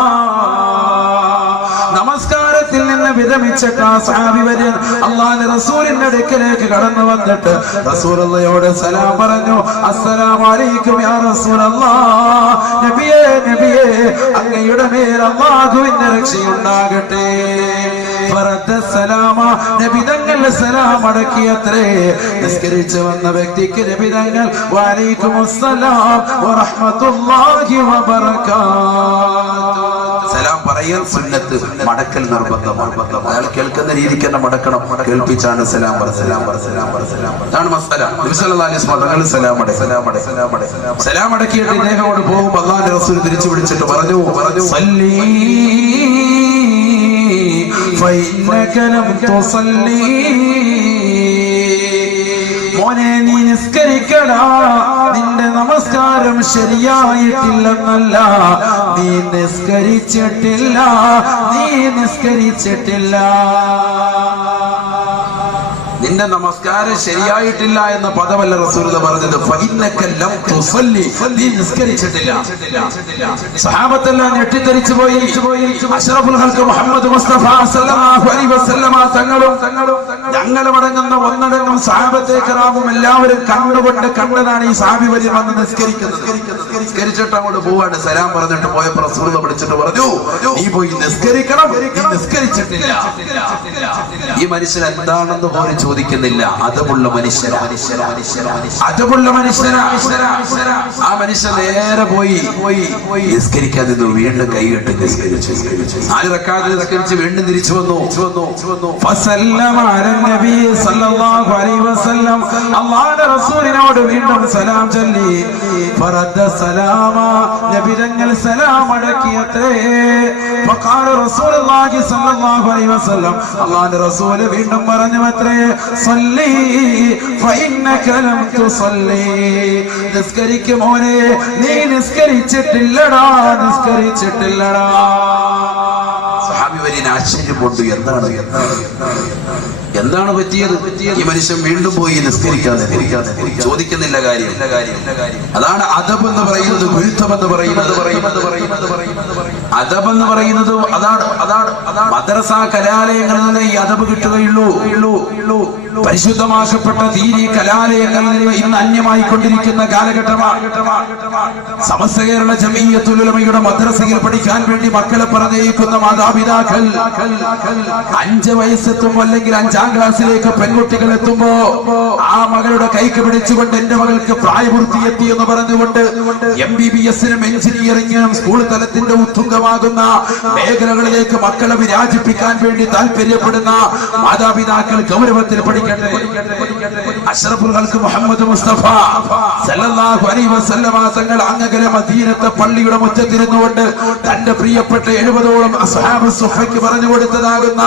നമസ്കാരത്തിൽ നിന്ന് വിരമിച്ചിട്ട് ആ സഹാബി വര്യൻ അല്ലാഹുവിന്റെ റസൂലിന്റെ അടുക്കലേക്ക് കടന്നു വന്നിട്ട് റസൂലുള്ളാഹിയോട് സലാം പറഞ്ഞു. അസ്സലാമു അലൈക്കും യാ റസൂലല്ലാഹ്. നബിയേ നബിയേ അങ്ങയുടെ മേൽ അല്ലാഹുവിന്റെ രക്ഷയുണ്ടാകട്ടെ. ഫറദ്ദ സലാമ, നബി തങ്ങൾ സലാം അടക്കിയത്രേ. നിസ്കരിച്ചു വന്ന വ്യക്തിക്ക് നബി തങ്ങൾ വഅലൈക്കുമുസ്സലാം വറഹ്മത്തുള്ളാഹി വബറകാതുഹു സലാം പറയൽ സുന്നത്ത്, മടക്കൽ നിർബന്ധമാണ്. അയാൾ കേൾക്കുന്ന രീതിക്ക് തന്നെ മടക്കണം. കേൾപ്പിച്ചാണ് സലാം പറ. അതാണ് മസ്അല. നബി സല്ലല്ലാഹു അലൈഹി വസല്ലം സലാം അടക്കിയിട്ട് ഇദ്ദേഹത്തോട് പോകുമ്പോൾ അല്ലാഹുവിന്റെ റസൂൽ തിരിച്ചു പിടിച്ചിട്ട് പറഞ്ഞു സല്ലീ فإنك لم تصلي മോനെ നീ നിസ്കരിക്കടാ നിന്റെ നമസ്കാരം ശരിയായിട്ടില്ലെന്നല്ല നീ നിസ്കരിച്ചിട്ടില്ല നിന്റെ നമസ്കാരം ശരിയായിട്ടില്ല എന്ന പദമല്ല റസൂലുള്ളാഹി പറഞ്ഞത് ഫഇന്നക ലം തുസല്ലി നീ നിസ്കരിച്ചിട്ടില്ല സഹാബത്തെല്ലാം ഞെട്ടിത്തരിച്ചു പോയി അഷ്റഫുൽ ഖൽഖ് മുഹമ്മദ് മുസ്തഫ സല്ലല്ലാഹു അലൈഹി വസല്ലമ തങ്ങളും ഞങ്ങളും അടങ്ങുന്ന ഒന്നടങ്കം സഹാബത്തെ കറാമും എല്ലാവരും കണ്ടതാണ് ഈ സഹാബി വരി വന്ന് നിസ്കരിച്ചിട്ട് അങ്ങോട്ട് പോവാണ് സലാം പറഞ്ഞിട്ട് പോയപ്പോൾ റസൂലുള്ളാഹി വിളിച്ചിട്ട് പറഞ്ഞു നീ പോയി നിസ്കരിക്കണം നീ നിസ്കരിച്ചിട്ടില്ല ഈ മനുഷ്യൻ എന്താണെന്ന് പോലും ചോദിക്കുന്നില്ല അതമുള്ള മനുഷ്യനാ ആ മനുഷ്യൻ നേരെ പോയി നിസ്കരിക്കാൻ നിന്നു വീണ്ടും കൈകെട്ടി നിസ്കരിച്ചു 4 റക്അത്ത് നിസ്കരിച്ച് വീണ്ടും തിരിച്ചു വന്നു അല്ലാഹുവിന്റെ റസൂലിനോട് വീണ്ടും സലാം ചൊല്ലി ഫറദ്ദ സലാമ നബി തങ്ങൾ സലാം അടക്കിയത്രേ ഫഖാല റസൂലുള്ളാഹി സ്വല്ലല്ലാഹു അലൈഹി വസല്ലം അല്ലാഹുവിന്റെ റസൂൽ വീണ്ടും പറഞ്ഞു അത്രേ സല്ലി ഫഇന്നക ലം തുസല്ലി നിസ്കരിക്ക് മോനെ നീ നിസ്കരിച്ചിട്ടില്ലടാ സഹാബി വരിന് ആശ്ചര്യമുണ്ട് എന്താണ് പറ്റിയത് ഈ മനുഷ്യൻ വീണ്ടും പോയി നിസ്കരിക്കാതെ ചോദിക്കുന്നില്ല കാര്യം അതാണ് അദബ് എന്ന് പറയുന്നത് ഗുരുത്വം എന്ന് പറയുന്നത് അദബ് എന്ന് പറയുന്നത് അതാണ് മദ്രസ കലാലയങ്ങളിൽ നിന്ന് ഈ അദബ് കിട്ടുകയുള്ളൂ പരിശുദ്ധമാക്കപ്പെട്ട ദീനി കലാലയങ്ങളിൽ നിന്ന് ഇന്ന് അന്യമായി കൊണ്ടിരിക്കുന്ന കാലഘട്ടമാണ് സമസ്ത കേരള ജമീയത്തുൽ ഉലമയുടെ മദ്രസയിൽ പഠിക്കാൻ വേണ്ടി മക്കളെ പറഞ്ഞേക്കുന്ന മാതാപിതാക്കൾ 5 വയസ്സെത്തുമ്പോൾ അല്ലെങ്കിൽ 5ാം ക്ലാസ്സിലേക്ക് പെൺകുട്ടികൾ എത്തുമ്പോ ആ മകളുടെ കൈക്ക് പിടിച്ചുകൊണ്ട് എന്റെ മകൾക്ക് പ്രായപൂർത്തി എത്തി എന്ന് പറഞ്ഞുകൊണ്ട് MBBS-നും എഞ്ചിനീയറിംഗിനും സ്കൂൾ തലത്തിന്റെ ഉത്തുംഗമാകുന്ന മേഖലകളിലേക്ക് മക്കളെ വിരാജിപ്പിക്കാൻ വേണ്ടി താല്പര്യപ്പെടുന്ന മാതാപിതാക്കൾ ഗൗരവത്തിൽ പഠിക്കട്ടെ. അഷ്റഫുൽ ഖൽഖ് മുഹമ്മദ് മുസ്തഫ സല്ലല്ലാഹു അലൈഹി വസല്ലമ തങ്ങൾ അങ്ങകലെ മദീനത്തെ പള്ളിയുടെ മുറ്റത്തിരുന്നുകൊണ്ട് തന്റെ പ്രിയപ്പെട്ട 70ഓളം അസ്ഹാബ് സുഫയ്ക്ക് പറഞ്ഞു കൊടുത്തതാകുന്ന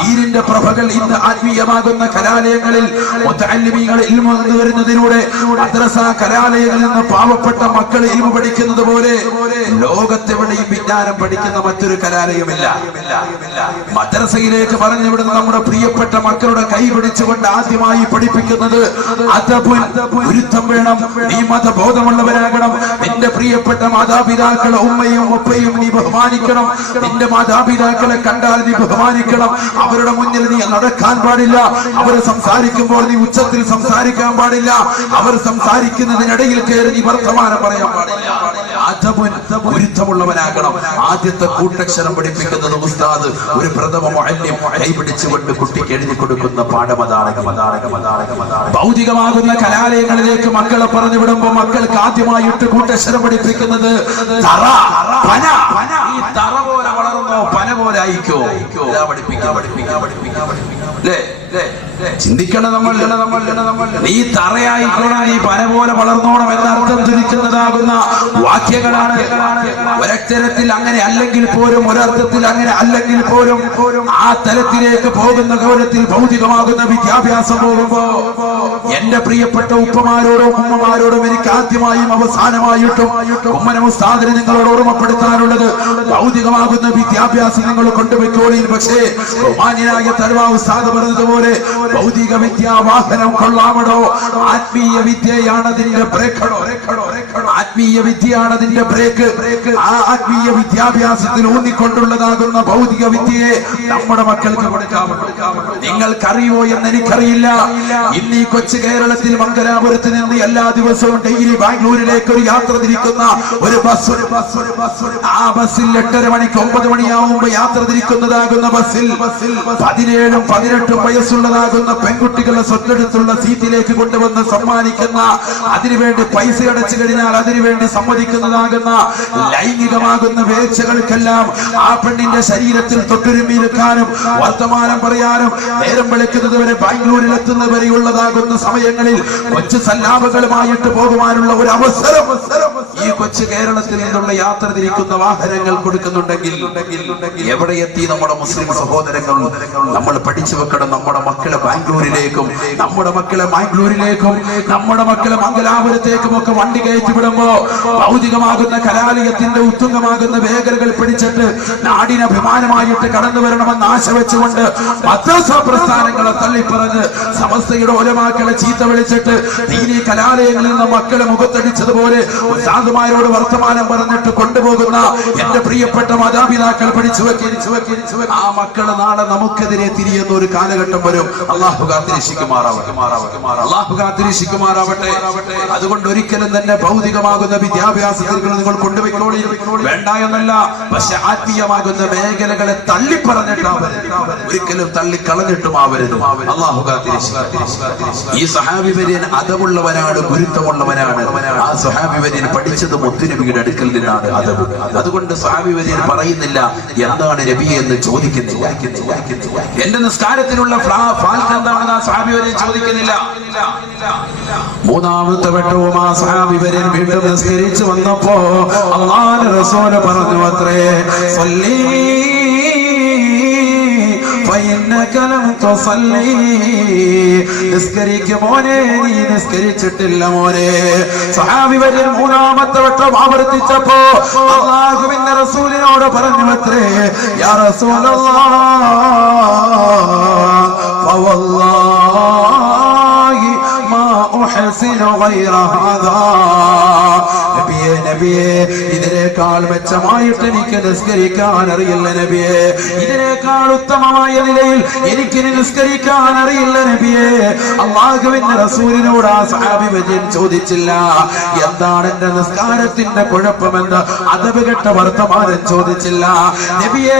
ദീനിന്റെ പ്രഭകൾ ഇന്ന് ആത്മീയമാകുന്ന കലാലയങ്ങളിൽ മുതഅല്ലിമീങ്ങൾ ഇൽമു വരുന്നതിലൂടെ മദ്രസ കലാലയങ്ങളിൽ നിന്ന് പാവപ്പെട്ട മക്കൾ ഇൽമു പഠിക്കുന്നത് പോലെ ലോകത്തെവിടെയും വിജ്ഞാനം പഠിക്കുന്ന മറ്റൊരു കലാലയമില്ല. മദ്രസയിലേക്ക് പറഞ്ഞുവിടുന്ന നമ്മുടെ പ്രിയപ്പെട്ട മക്കളുടെ കൈ പിടിച്ചുകൊണ്ട് ആദ്യമായി പഠിപ്പിക്കുന്നത് ഗുരുത്വം വേണം. നീ മതബോധമുള്ളവരാകണം. നിന്റെ പ്രിയപ്പെട്ട മാതാപിതാക്കളെ ഉമ്മയും ഉപ്പയും നീ ബഹുമാനിക്കണം. നിന്റെ മാതാപിതാക്കളെ കണ്ടാൽ നീ ബഹുമാനിക്കണം. അവരുടെ മുന്നിൽ നീ നടക്കാൻ പാടില്ല. അവർ സംസാരിക്കുമ്പോൾ നീ ഉച്ചത്തിൽ സംസാരിക്കാൻ പാടില്ല. അവർ സംസാരിക്കുന്നതിനിടയിൽ കയറി നീ വർത്തമാനം പറയാൻ പാടില്ല. ഗുരുത്വമുള്ളവനാകണം. ആദ്യത്തെ കൂട്ടക്ഷരം പഠിപ്പിക്കുന്നത് ഉസ്താദ് ഒരു പ്രഥമ മുഅല്ലിം കൈപിടിച്ചുകൊണ്ട് കുട്ടിക്ക് എഴുതി കൊടുക്കുന്ന പാഠമതാണ്. ഭൗതികമാകുന്ന കലാലയങ്ങളിലേക്ക് മക്കളെ പറഞ്ഞു വിടുമ്പോൾ മക്കൾക്ക് ആദ്യമായിട്ട് കൂട്ടക്ഷരം പഠിപ്പിക്കുന്നത് തറ, പന. ഈ തറ പോലെ വളർന്നോ പന പോലെ ആയിക്കോ ചിന്തിക്കണം നമ്മൾ. നീ തറയായിക്കോണം, നീ പന പോലെ വളർന്നോണം എന്നർത്ഥം തിരിക്കുന്നതാകുന്ന വാക്യങ്ങളാണ്. ഒരക്ഷരത്തിൽ അങ്ങനെ അല്ലെങ്കിൽ പോലും ഒരർത്ഥത്തിൽ അങ്ങനെ അല്ലെങ്കിൽ പോലും ആ തലത്തിലേക്ക് പോകുന്ന ഗൗരവത്തിൽ ഭൗതികമാകുന്ന വിദ്യാഭ്യാസം പോകുമ്പോ എന്റെ പ്രിയപ്പെട്ട ഉപ്പമാരോടും ഉമ്മമാരോടും എനിക്ക് ആദ്യമായും അവസാനമായിട്ടും ഉമ്മനും ഉസ്താദിനെ നിങ്ങളോട് ഓർമ്മപ്പെടുത്താനുള്ളത് ഭൗതികമാകുന്ന വിദ്യാഭ്യാസം നിങ്ങൾ കൊണ്ടുപോയിക്കോളിയിൽ. പക്ഷേ ബഹുമാന്യനായ തരുവാ ഉസ്താദ് പറഞ്ഞതുപോലെ ഭൗതിക വിദ്യാവാഹനം കൊള്ളാമടോ, ആത്മീയ വിദ്യയാണ് അതിന്റെ ബ്രേക്കടോ. ആത്മീയ വിദ്യയാണ് അതിന്റെ ബ്രേക്ക്. ആ ആത്മീയ വിദ്യാഭ്യാസത്തിൽ ഊന്നിക്കൊണ്ടുള്ളതാകുന്ന ഭൗതിക വിദ്യയെ നമ്മുടെ മക്കൾക്ക് കൊടുക്കാമോ? നിങ്ങൾക്കറിയോ എന്ന് എനിക്കറിയില്ല. ഇന്ന് ഈ കൊച്ചു കേരളത്തിൽ മംഗലാപുരത്ത് നിന്ന് എല്ലാ ദിവസവും ഡെയിലി ബാംഗ്ലൂരിലേക്ക് ഒരു യാത്ര തിരിക്കുന്ന ഒരു ബസ്. ആ ബസ്സിൽ 8:30 മണിക്ക് 9 മണിയാവുമ്പോ യാത്ര തിരിക്കുന്നതാകുന്ന ബസ്സിൽ 17ഉം 18ഉം വയസ്സുള്ളതാകുന്ന പെൺകുട്ടികളെ സ്വത്തെടുത്തുള്ള സീറ്റിലേക്ക് കൊണ്ടുവന്ന് സമ്മാനിക്കുന്ന, അതിനുവേണ്ടി പൈസ അടച്ചു കഴിഞ്ഞാൽ അതിനുവേണ്ടി സമ്മതിക്കുന്നതാകുന്ന ലൈംഗികമാകുന്ന വേഴ്ചകൾക്കെല്ലാം ആ പെണ്ണിന്റെ ശരീരത്തിൽ തൊട്ടുരുമ്മിയിരിക്കാനും വർത്തമാനം പറയാനും നേരം വെളുക്കുന്നത് വരെ ബാംഗ്ലൂരിൽ എത്തുന്നവരെയുള്ളതാകുന്ന സമയങ്ങളിൽ കൊച്ചു സല്ലാപകളുമായിട്ട് പോകുവാനുള്ള ഒരു അവസരം ഈ കൊച്ചു കേരളത്തിൽ നിന്നുള്ള യാത്ര തിരിക്കുന്ന വാഹനങ്ങൾ കൊടുക്കുന്നുണ്ടെങ്കിൽ എവിടെ എത്തി നമ്മുടെ മുസ്ലിം സഹോദരങ്ങൾ? നമ്മൾ പഠിച്ചു വെക്കണം. നമ്മുടെ മക്കളെ ബാംഗ്ലൂരിലേക്കും നമ്മുടെ മക്കളെ നമ്മുടെ മക്കളെ മംഗലാപുരത്തേക്കും ഒക്കെ വണ്ടി കയറ്റി വിടുമ്പോ ഭൗതികമാകുന്ന കലാലയത്തിന്റെ ഉത്തുംഗമാകുന്ന മേഖലകൾ പിടിച്ചിട്ട് നാടിന് അഭിമാനമായിട്ട് കടന്നു വരണമെന്ന് ആശ വെച്ചുകൊണ്ട് മദ്രസ പ്രസ്ഥാനങ്ങളെ തള്ളിപ്പറഞ്ഞ് സമസ്തയുടെ ഒലമാക്കളെ ചീത്ത വിളിച്ചിട്ട് ദീനീ കലാലയങ്ങളിൽ നിന്ന് മക്കളെ മുഖത്തടിച്ചതുപോലെ സാധുമാരോട് വർത്തമാനം പറഞ്ഞിട്ട് കൊണ്ടുപോകുന്ന എന്റെ പ്രിയപ്പെട്ട മാതാപിതാക്കൾ പഠിച്ചു വെക്കി ആ മക്കള് നാളെ നമുക്കെതിരെ തിരിയുന്ന ഒരു കാലഘട്ടം വരും. അള്ളാഹു കാത്തിരക്ഷിക്കുമാറാവട്ടെ. അതുകൊണ്ട് ഒരിക്കലും തന്നെ ഭൗതികമാകുന്ന വിദ്യാഭ്യാസത്തിൽ നിങ്ങൾ കൊണ്ടുപോയിക്കോളി, വേണ്ട എന്നല്ല. പക്ഷെ ആത്മീയമാകുന്ന മേഖലകളെ തള്ളിപ്പറഞ്ഞിട്ടാവരുത്, ഒരിക്കലും തള്ളിക്കളഞ്ഞിട്ടുമാവരുത്. അള്ളാഹു കാത്തിരക്ഷിക്കും. ഈ സഹാബി വര്യൻ അതവുള്ളവനാണ്, ഗുരുത്വമുള്ളവനാണ്. ആ സഹാബി വര്യൻ പഠിച്ചത് മുത്തുനബിയുടെ അടുക്കൽ നിന്നാണ് അതവ്. അതുകൊണ്ട് സഹാബി വര്യൻ പറയുന്നില്ല എന്താണ് നബിയെ എന്ന് ചോദിക്കുന്നില്ല. എന്റെ നിസ്കാരത്തിനുള്ള ഫാൽക്ക് എന്താണെന്ന് ആ സഹാബി വര്യൻ ചോദിക്കുന്നില്ല. മൂന്നാമത്തെ വട്ടവും ആ സഹാബി വര്യൻ വീണ്ടും നിസ്കരിച്ചു വന്നപ്പോ അല്ലാഹുവിന്റെ റസൂൽ പറഞ്ഞു അത്രേ, സല്ലി നിസ്കരിക്കുമോനെ, നീ നിസ്കരിച്ചിട്ടില്ല മോനെ. സഹാബി വര്യൻ മൂന്നാമത്തെ വട്ടം ആവർത്തിച്ചപ്പോ അല്ലാഹുവിന്റെ റസൂലിനോട് പറഞ്ഞു അത്രേ, യാ റസൂലല്ലാഹ് ഫവല്ലാഹി മാ ഉഹ്സിനു ഗൈറ ഹാദാ. നബിയെ, ഇതിനേക്കാൾ മെച്ചമായിട്ട് എനിക്ക് നിസ്കരിക്കാൻ അറിയില്ല നബിയെ. ഇതിനേക്കാൾ ഉത്തമമായ നിലയിൽ എനിക്ക് നിസ്കരിക്കാൻ അറിയില്ല നബിയെ. അല്ലാഹുവിന്റെ റസൂലിനോട് ആ സഹാബി വര്യൻ ചോദിച്ചില്ല എന്താണ് എന്റെ നിസ്കാരത്തിന്റെ കുഴപ്പമെന്ന്. അദബ് കെട്ട വർത്തമാനം ചോദിച്ചില്ല. നബിയെ,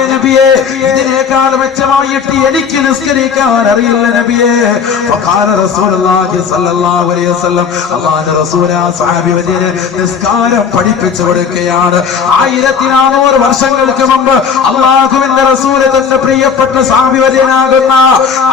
ഇതിനേക്കാൾ മെച്ചമായിട്ട് എനിക്ക് നിസ്കരിക്കാൻ അറിയില്ല നബിയെ. ഫഖാല റസൂലുള്ളാഹി സ്വല്ലല്ലാഹു അലൈഹി വസല്ലം, അല്ലാഹുവിന്റെ റസൂൽ ആ സഹാബി വര്യന് നിസ്കാരം പഠിപ്പിച്ചു കൊടുക്കുകയാണ്. 1400 വർഷങ്ങൾക്ക് മുമ്പ് അല്ലാഹുവിന്റെ റസൂൽ തന്റെ പ്രിയപ്പെട്ട സഹാബി വര്യനാകുന്ന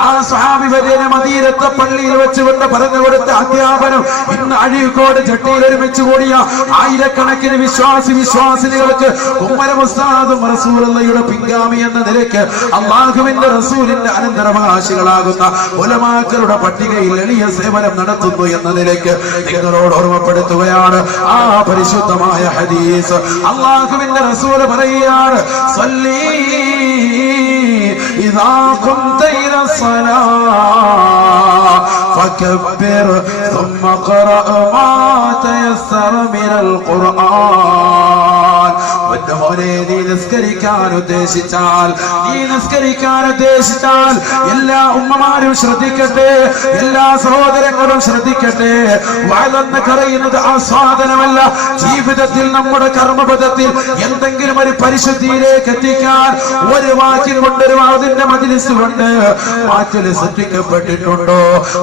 ആ സഹാബി വര്യനെ മദീനത്തെ പള്ളിയിൽ വെച്ചുകൊണ്ട് പറഞ്ഞു കൊടുത്ത അധ്യാപനം ഇന്ന് അഴീക്കോട് ചട്ടിയിൽ ഒരുമിച്ച് കൂടിയ ആയിരക്കണക്കിന് വിശ്വാസിനികൾക്ക് ഉമ്മരം ഉസ്താദും റസൂലുള്ളാഹിയുടെ പിൻഗാമി എന്ന നിലയ്ക്ക് അല്ലാഹുവിന്റെ റസൂലിന്റെ അനന്തരാവകാശികളാകുന്ന ഉലമാക്കളുടെ പട്ടികയിൽ എളിയ സേവനം നടത്തുന്നു എന്ന നിലയ്ക്ക് നിങ്ങളോട് ഓർമ്മപ്പെടുത്തുകയാണ് ആ പരിശുദ്ധമായ ഹദീസ്. അല്ലാഹുവിന്റെ റസൂൽ പറയുകയാണ്, സല്ലി ഇദാ ഖുംത ഇലാ സ്വലാ ഫകബ്ബിർ ثم قرأ ما تيسر من القرآن. നീ നിസ്കരിക്കാൻ ഉദ്ദേശിച്ചാൽ എല്ലാ ഉമ്മമാരും ശ്രദ്ധിക്കട്ടെ, എല്ലാ സഹോദരങ്ങളും ശ്രദ്ധിക്കട്ടെ. വഅലെന്ന് പറയുന്നത് ആസ്വാദനമല്ല. ജീവിതത്തിൽ നമ്മുടെ കർമ്മപഥത്തിൽ എന്തെങ്കിലും ഒരു പരിശുദ്ധിയിലേക്ക് എത്തിക്കാൻ ഒരു വാക്യം കൊണ്ട്, ഒരു വാദിന്റെ മജ്‌ലിസ് കൊണ്ട് മാറ്റൽ സൃഷ്ടിക്കപ്പെട്ടിട്ടുണ്ടോ?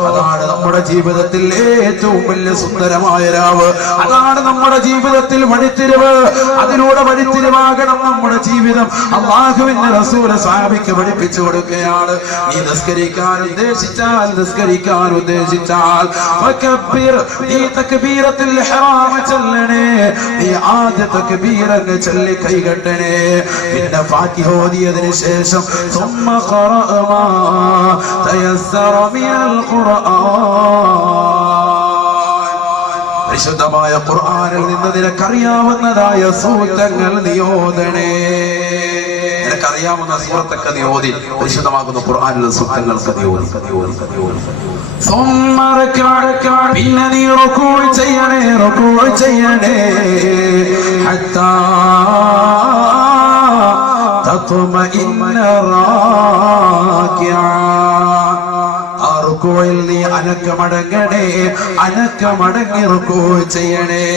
അതാണ് നമ്മുടെ ജീവിതത്തിൽ ഏറ്റവും വലിയ സുന്ദരമായ രാവ്. അതാണ് നമ്മുടെ ജീവിതത്തിൽ വഴിത്തിരിവ്. അതിലൂടെ വഴിത്തിരിവാകണം നമ്മുടെ ജീവിതം. അല്ലാഹുവിന്റെ റസൂൽ സഹാബിക്ക് പഠിപ്പിച്ചു കൊടുക്കുകയാണ്. നീ നിസ്കരിക്കാൻ ഉദ്ദേശിച്ചാൽ ഫകബ്ബിർ, നീ തക്ബീറത്തുൽ ഇഹ്റാം ചൊല്ലണേ. നീ ആദ്യ തക്ബീർ അങ്ങ് ചൊല്ലി കൈകെട്ടണേ. പിന്നെ ഫാത്തിഹ ഓതിയതിനു ശേഷം ثم قرأ ما تيسر من القرآن. പരിശുദ്ധമായ ഖുർആനിൽ നിന്ന് നിനക്കറിയാവുന്നതായ സൂക്തങ്ങൾ നീയോദണേ. നിനക്കറിയാവുന്ന സൂറത്തൊക്കെ നീ ഓതി. പരിശുദ്ധമാകുന്ന ഖുർആനിലെ സൂക്തങ്ങൾക്ക് നീ ഓതി. പിന്നെ നീ റുകൂ ചെയ്യണേ ഹത്താ തത്മഇന്ന റാകിഅ. റുകൂഇൽ നീ അനക്കമടങ്ങി റുകൂ ചെയ്യണേ.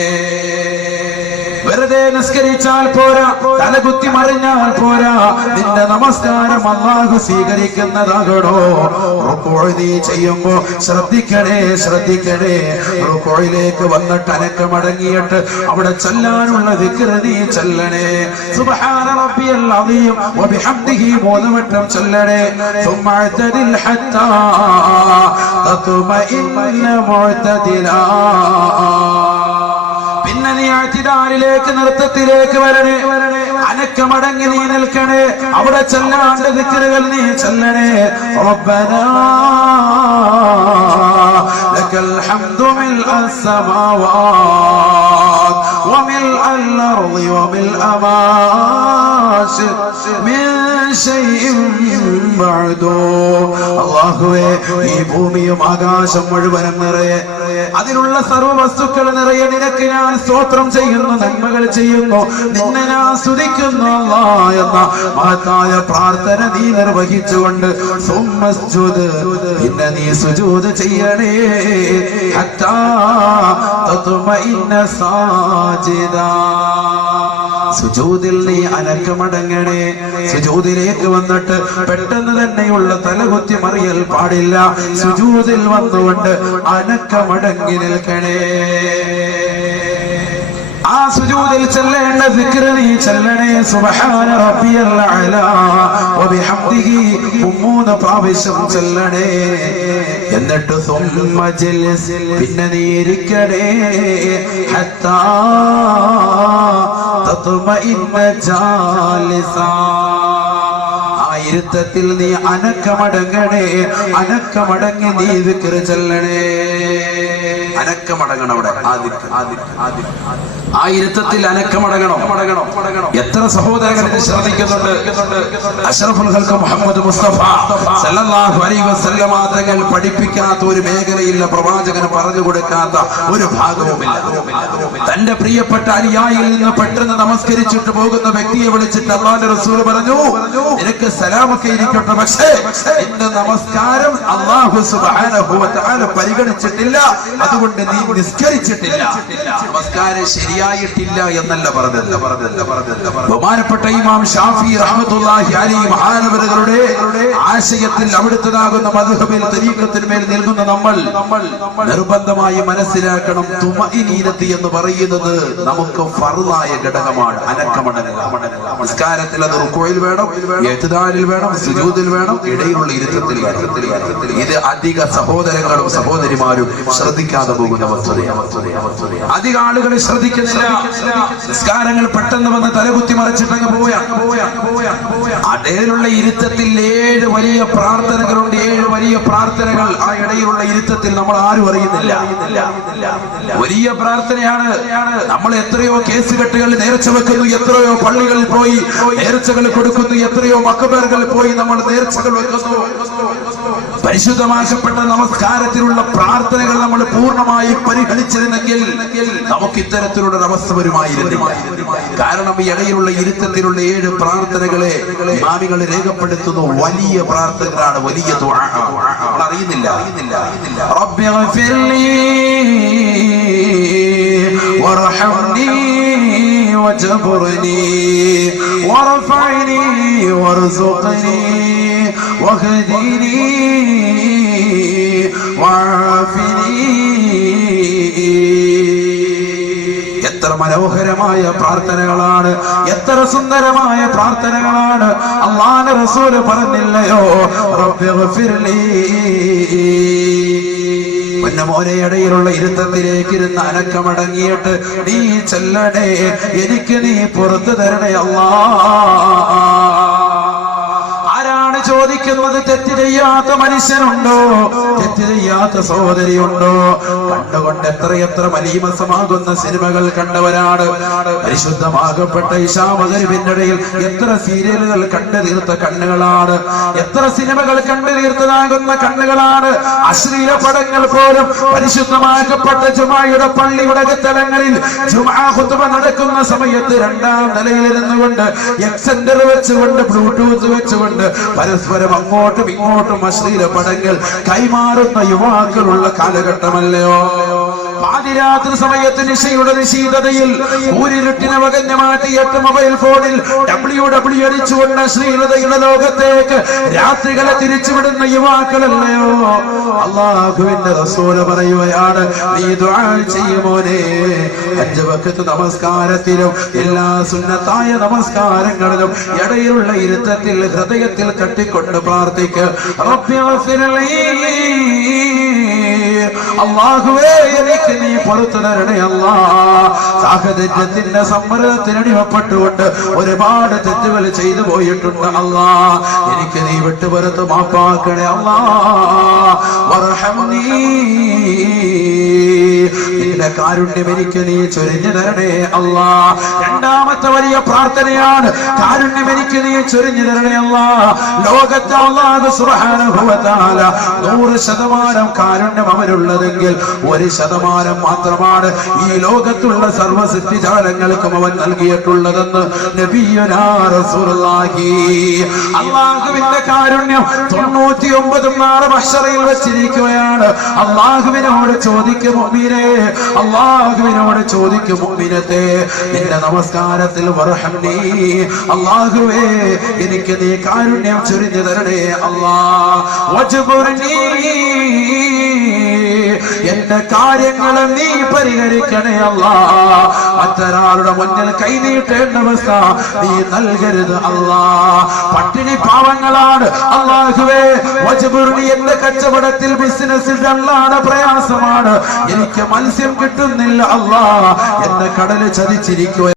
വെറുതെ നിസ്കരിച്ചാൽ പോരാ, തലകുത്തി മറിഞ്ഞാൽ പോരാ. നിന്റെ നമസ്കാരം അല്ലാഹു സ്വീകരിക്കുന്നതാകണോ. റുകൂഅ് നീ ചെയ്യുമ്പോ ശ്രദ്ധിക്കണേ. റുകൂഇലേക്ക് വന്നിട്ട് അനക്കമടങ്ങിയിട്ട് അവിടെ ചൊല്ലാനുള്ള ദിക്ർ നീ ചൊല്ലണേ. സുബ്ഹാന റബ്ബിയൽ അദീം വബിഹംദിഹി 3 വട്ടം ചൊല്ലണേ. ثم اعتدل حتى تطمئن معتدلا. പിന്നെ നീ അഅ്തിദാലിലേക്ക് നൃത്തത്തിലേക്ക് വരണേ, അനക്കമടങ്ങി നീ നിൽക്കണേ, അവിടെ ചെല്ലാണ്ട് ദിക്റുകൾ നീ ചെല്ലണേ. റബ്ബനാ ലക്കൽ ഹംദു മിൽഅ السماوات وملء الأرض وملء ما شئت من شيء بعد. അല്ലാഹുവേ, ഈ ഭൂമിയും ആകാശം മുഴുവനും നിറയെ, അതിലുള്ള സർവ്വ വസ്തുക്കൾ നിറയെ നിനക്ക് ഞാൻ സ്തോത്രം ചെയ്യുന്നു, നന്മകൾ ചെയ്യുന്നു, നിന്നെ ഞാൻ സ്തുതിക്കുന്നു അല്ലാഹ് എന്ന മഹത്തായ പ്രാർത്ഥന നീ നിർവഹിച്ചുകൊണ്ട് സുമ്മസ്ജുദ്, പിന്നെ നീ സുജൂദ് ചെയ്യണേ. ഹത്താ തത്മഇന്ന സാജിദാ, സുജൂദിൽ നീ അനക്കമടങ്ങണേ. സുജൂദിലേക്ക് വന്നിട്ട് പെട്ടെന്ന് തന്നെയുള്ള തലകുത്തി മറിയൽ പാടില്ല. സുജൂദിൽ വന്നുകൊണ്ട് അനക്കമടങ്ങി നിൽക്കണേ. ആ സുജൂദിൽ ചെല്ലേണ്ട ദിക്ർ നീ ചെല്ലണേ. സുബ്ഹാന റബ്ബിയൽ അഅ്ലാ വബിഹംദിഹി 3 പ്രാവശ്യം ചെല്ലണേ. എന്നിട്ട് സുമ്മ ജൽസ്, പിന്നെ നീ ഇരിക്കണേ. ഹത്താ തത്മഇന്ന ജാലിസാ, ആ ഇരുത്തത്തിൽ നീ അനക്കമടങ്ങണേ. അനക്കമടങ്ങി നീ ദിക്ർ ചെല്ലണേ. അനക്കമടങ്ങണം. അവിടെ ആ ഇരുത്തത്തിൽ അനക്കമടങ്ങണം. എത്ര സഹോദരങ്ങൾ ഇത് ശ്രദ്ധിക്കുന്നുണ്ട്. അഷ്റഫുൽ ഖൽഖ് മുഹമ്മദ് മുസ്തഫ സല്ലല്ലാഹു അലൈഹി വസല്ലമ തങ്ങൾ പഠിപ്പിക്കാത്ത ഒരു മേഖലയില്ല, പ്രവാചകന് പറഞ്ഞു കൊടുക്കാത്ത ഒരു ഭാഗവുമില്ല. തന്റെ പ്രിയപ്പെട്ട അനുയായിയിൽ നിന്ന് പെട്ടെന്ന് നമസ്കരിച്ചിട്ട് പോകുന്ന വ്യക്തിയെ വിളിച്ചിട്ട് അല്ലാഹുവിന്റെ റസൂൽ പറഞ്ഞു, നിനക്ക് സലാമൊക്കെ ഇരിക്കട്ടെ, പക്ഷേ നിന്റെ നമസ്കാരം അല്ലാഹു സുബ്ഹാനഹു വ തആല പരിഗണിച്ചിട്ടില്ല, അതുകൊണ്ട് നീ നിസ്കരിച്ചിട്ടില്ല, നമസ്കാരം ശരിയായിട്ടില്ല എന്നല്ല പറഞ്ഞത്. ബഹുമാനപ്പെട്ട ഇമാം ഷാഫി റഹ്മത്തുള്ളാഹി അലൈഹി മഹാനവറുകളുടെ ആശയത്തിൽ അവിടുത്തതാകുന്ന മദ്ഹബിൽ തരീഖത്തിന്മേൽ നിൽക്കുന്ന നമ്മൾ നിർബന്ധമായി മനസ്സിലാക്കണം, തുമഇനീനത്ത് എന്ന് പറയുന്നത് നമുക്ക് ഫർളായ ഘടകമാണ്. അനക്കമടങ്ങുക. നമസ്കാരത്തിൽ അത് റുക്കൂഇൽ വേണം, ഇഅ്തിദാലിൽ വേണം, സുജൂദിൽ വേണം, ഇടയിലുള്ള ഇരുത്തത്തിൽ വേണം. ഇത് അധിക സഹോദരങ്ങളും സഹോദരിമാരും ശ്രദ്ധിക്കാതെ പോകുന്ന വസ്തുതയാണ്. അധിക ആളുകൾ ശ്രദ്ധിക്കുന്നില്ല. നിസ്കാരങ്ങൾ പെട്ടെന്ന് വന്ന് തലകുത്തി മറിച്ചിട്ടങ്ങ് പോവുകയാണ്. ഇടയിലുള്ള ഇരുത്തത്തിൽ 7 വലിയ പ്രാർത്ഥനകളുണ്ട്. 7 വലിയ പ്രാർത്ഥനകൾ ആ ഇടയിലുള്ള ഇരുത്തത്തിൽ നമ്മൾ ആരും അറിയുന്നില്ല. വലിയ പ്രാർത്ഥനയാണ്. നമ്മൾ എത്രയോ കേസ് കെട്ടുകൾ നേർച്ച വെക്കുന്നു, എത്രയോ പള്ളികളിൽ പോയി നേർച്ചകൾ കൊടുക്കുന്നു, എത്രയോ മക്ബറുകളിൽ പോയി നമ്മൾ നേർച്ചകൾ വെക്കുന്നു. പരിശുദ്ധമാക്കപ്പെട്ട നമസ്കാരത്തിലുള്ള പ്രാർത്ഥനകൾ നമ്മൾ പൂർണ്ണമായി പരിഗണിച്ചിരുന്നെങ്കിൽ നമുക്ക് ഇത്തരത്തിലുള്ള അവസ്ഥ വരുമായിരുന്നില്ല. കാരണം ഈ ഇടയിലുള്ള ഇരുത്തത്തിലുള്ള 7 പ്രാർത്ഥനകളെ ഇമാമികൾ രേഖപ്പെടുത്തുന്നു വലിയ പ്രാർത്ഥനകളാണ്, വലിയ ദുആ. നമ്മൾ അറിയുന്നില്ല. റബ്ബി ഗഫിർലി വർഹംനി വജ്ബുർനി വർഫഅനി വർസുഖ്നി വഹ്ദിനി വഅഫിനി. എത്ര മനോഹരമായ പ്രാർത്ഥനകളാണ്, എത്ര സുന്ദരമായ പ്രാർത്ഥനകളാണ്. അല്ലാഹുവിന്റെ റസൂൽ പറഞ്ഞില്ലയോ, റബ്ബി ഗഫിർലി. മോനെ, ഇടയിലുള്ള ഇരുത്തത്തിലേക്ക് ഇരുന്ന് അനക്കമടങ്ങിയിട്ട് നീ ചെല്ലണേ, എനിക്ക് നീ പുറത്തു തരണേ അല്ലാഹ്. ആരാണ് ചോദിക്കുന്നത്? തെറ്റ് ചെയ്യാത്ത മനുഷ്യനുണ്ടോ? തെറ്റ് ചെയ്യാത്ത സഹോദരിയുണ്ടോ? കണ്ടുകൊണ്ട് എത്രയെത്ര മലീമസമാകുന്ന സിനിമകൾ കണ്ടവരാണ്. പരിശുദ്ധമാകപ്പെട്ട ഇശാ മഗ്‌രിബിന്റെ ഇടയിൽ എത്ര സീരിയലുകൾ കണ്ടു തീർത്ത കണ്ണുകളാണ്, എത്ര സിനിമകൾ കണ്ടു തീർത്തതാകുന്ന കണ്ണുകളാണ്. അശ്ലീല പടങ്ങൾ പോലും പരിശുദ്ധമാക്കപ്പെട്ട ജുമായുടെ പള്ളിയുടെ സ്ഥലങ്ങളിൽ ജുമാ ഖുതുബ നടക്കുന്ന സമയത്ത് 2ാം നിലയിൽ ഇരുന്നുകൊണ്ട് എക്സെന്റർ വെച്ചുകൊണ്ട് ബ്ലൂടൂത്ത് വെച്ചുകൊണ്ട് പരസ്പരം അങ്ങോട്ടും ഇങ്ങോട്ടും അശ്ലീല പടങ്ങൾ കൈമാറുന്ന യുവാക്കളുള്ള കാലഘട്ടമല്ലയോ? പാതിരാത്രി സമയത്ത് നിശയുടെ നിശീതതയിൽ ഊരിരുട്ടിനെ വകഞ്ഞ മാറ്റി 8 മൊബൈൽ ഫോണിൽ WW അടിച്ചുകൊണ്ട് അശ്ലീലതയുടെ ലോകത്തേക്ക് രാത്രികളെ തിരിച്ചുവിടുന്ന യുവാക്കളല്ലയോ? അല്ലാഹുവിന്റെ റസൂൽ പറയുകയാണ്, നീ ദുആ ചെയ്യുമോനെ, 5 വഖത്ത് നമസ്കാരത്തിലും എല്ലാ സുന്നത്തായ നമസ്കാരങ്ങളിലും ഇടയിലുള്ള ഇരുത്തത്തിൽ ഹൃദയത്തിൽ തട്ടിക്കൊണ്ട് പ്രാർത്ഥിക്കുക. റബ്ബി ഗഫിർലി, അല്ലാഹുവേ എനിക്ക് നീ പുറത്തു തരണേ അല്ലാ. സാഹചര്യത്തിന്റെ സമ്മർദ്ദത്തിന് അടിമപ്പെട്ടുകൊണ്ട് ഒരുപാട് തെറ്റുകൾ ചെയ്തു പോയിട്ടുണ്ട് അല്ലാ. എനിക്ക് നീ വിട്ടുപുറത്ത് മാപ്പാക്കണേ അല്ലാ. വർഹംനീ, നിന്റെ കാരുണ്യം എനിക്ക് നീ ചൊരിഞ്ഞു തരണേ അല്ലാ. രണ്ടാമത്തെ വലിയ പ്രാർത്ഥനയാണ്, കാരുണ്യം എനിക്ക് നീ ചൊരിഞ്ഞു തരണേ അല്ലാ. ലോകത്തെ അല്ലാഹു സുബ്ഹാനഹു വ തആല 100% കാരുണ്യം അവനുള്ളതെങ്കിൽ 1% മാത്രമാണ് ഈ ലോകത്തുള്ള സർവ്വ സൃഷ്ടിജാലങ്ങൾക്കും അവൻ നൽകിയിട്ടുള്ളതെന്ന് നബിയുനാ റസൂലുള്ളാഹി. അല്ലാഹുവിന്റെ കാരുണ്യം 99 നാളെ മഹ്ശറയിൽ വെച്ചിരിക്കുകയാണ്. അല്ലാഹുവിനോട് ചോദിക്കും മുഅ്മിനേ, അല്ലാഹുവിനോട് ചോദിക്കും മുഅ്മിനത്തേ, നിന്റെ നമസ്കാരത്തിൽ വർഹംനീ, അല്ലാഹുവേ എനിക്ക് നീ കാരുണ്യം ചൊരിഞ്ഞു തരണേ അല്ലാ. വജ്ബുർനീ, എന്റെ കാര്യങ്ങളെ നീ പരിഹരിക്കണേ അല്ലാ. മറ്റൊരാളുടെ മുന്നിൽ കൈനീട്ടേണ്ട അവസ്ഥ നീ നൽകരുത് അല്ലാ. പട്ടിണി പാവങ്ങളാണ് അല്ലാഹുവേ. വജ്ബുർനി, എന്റെ കച്ചവടത്തിൽ ബിസിനസ്സിൽ നല്ലാണ് പ്രയാസമാണ്, എനിക്ക് മത്സ്യം കിട്ടുന്നില്ല അല്ലാ, എന്നെ കടല് ചതിച്ചിരിക്കുക.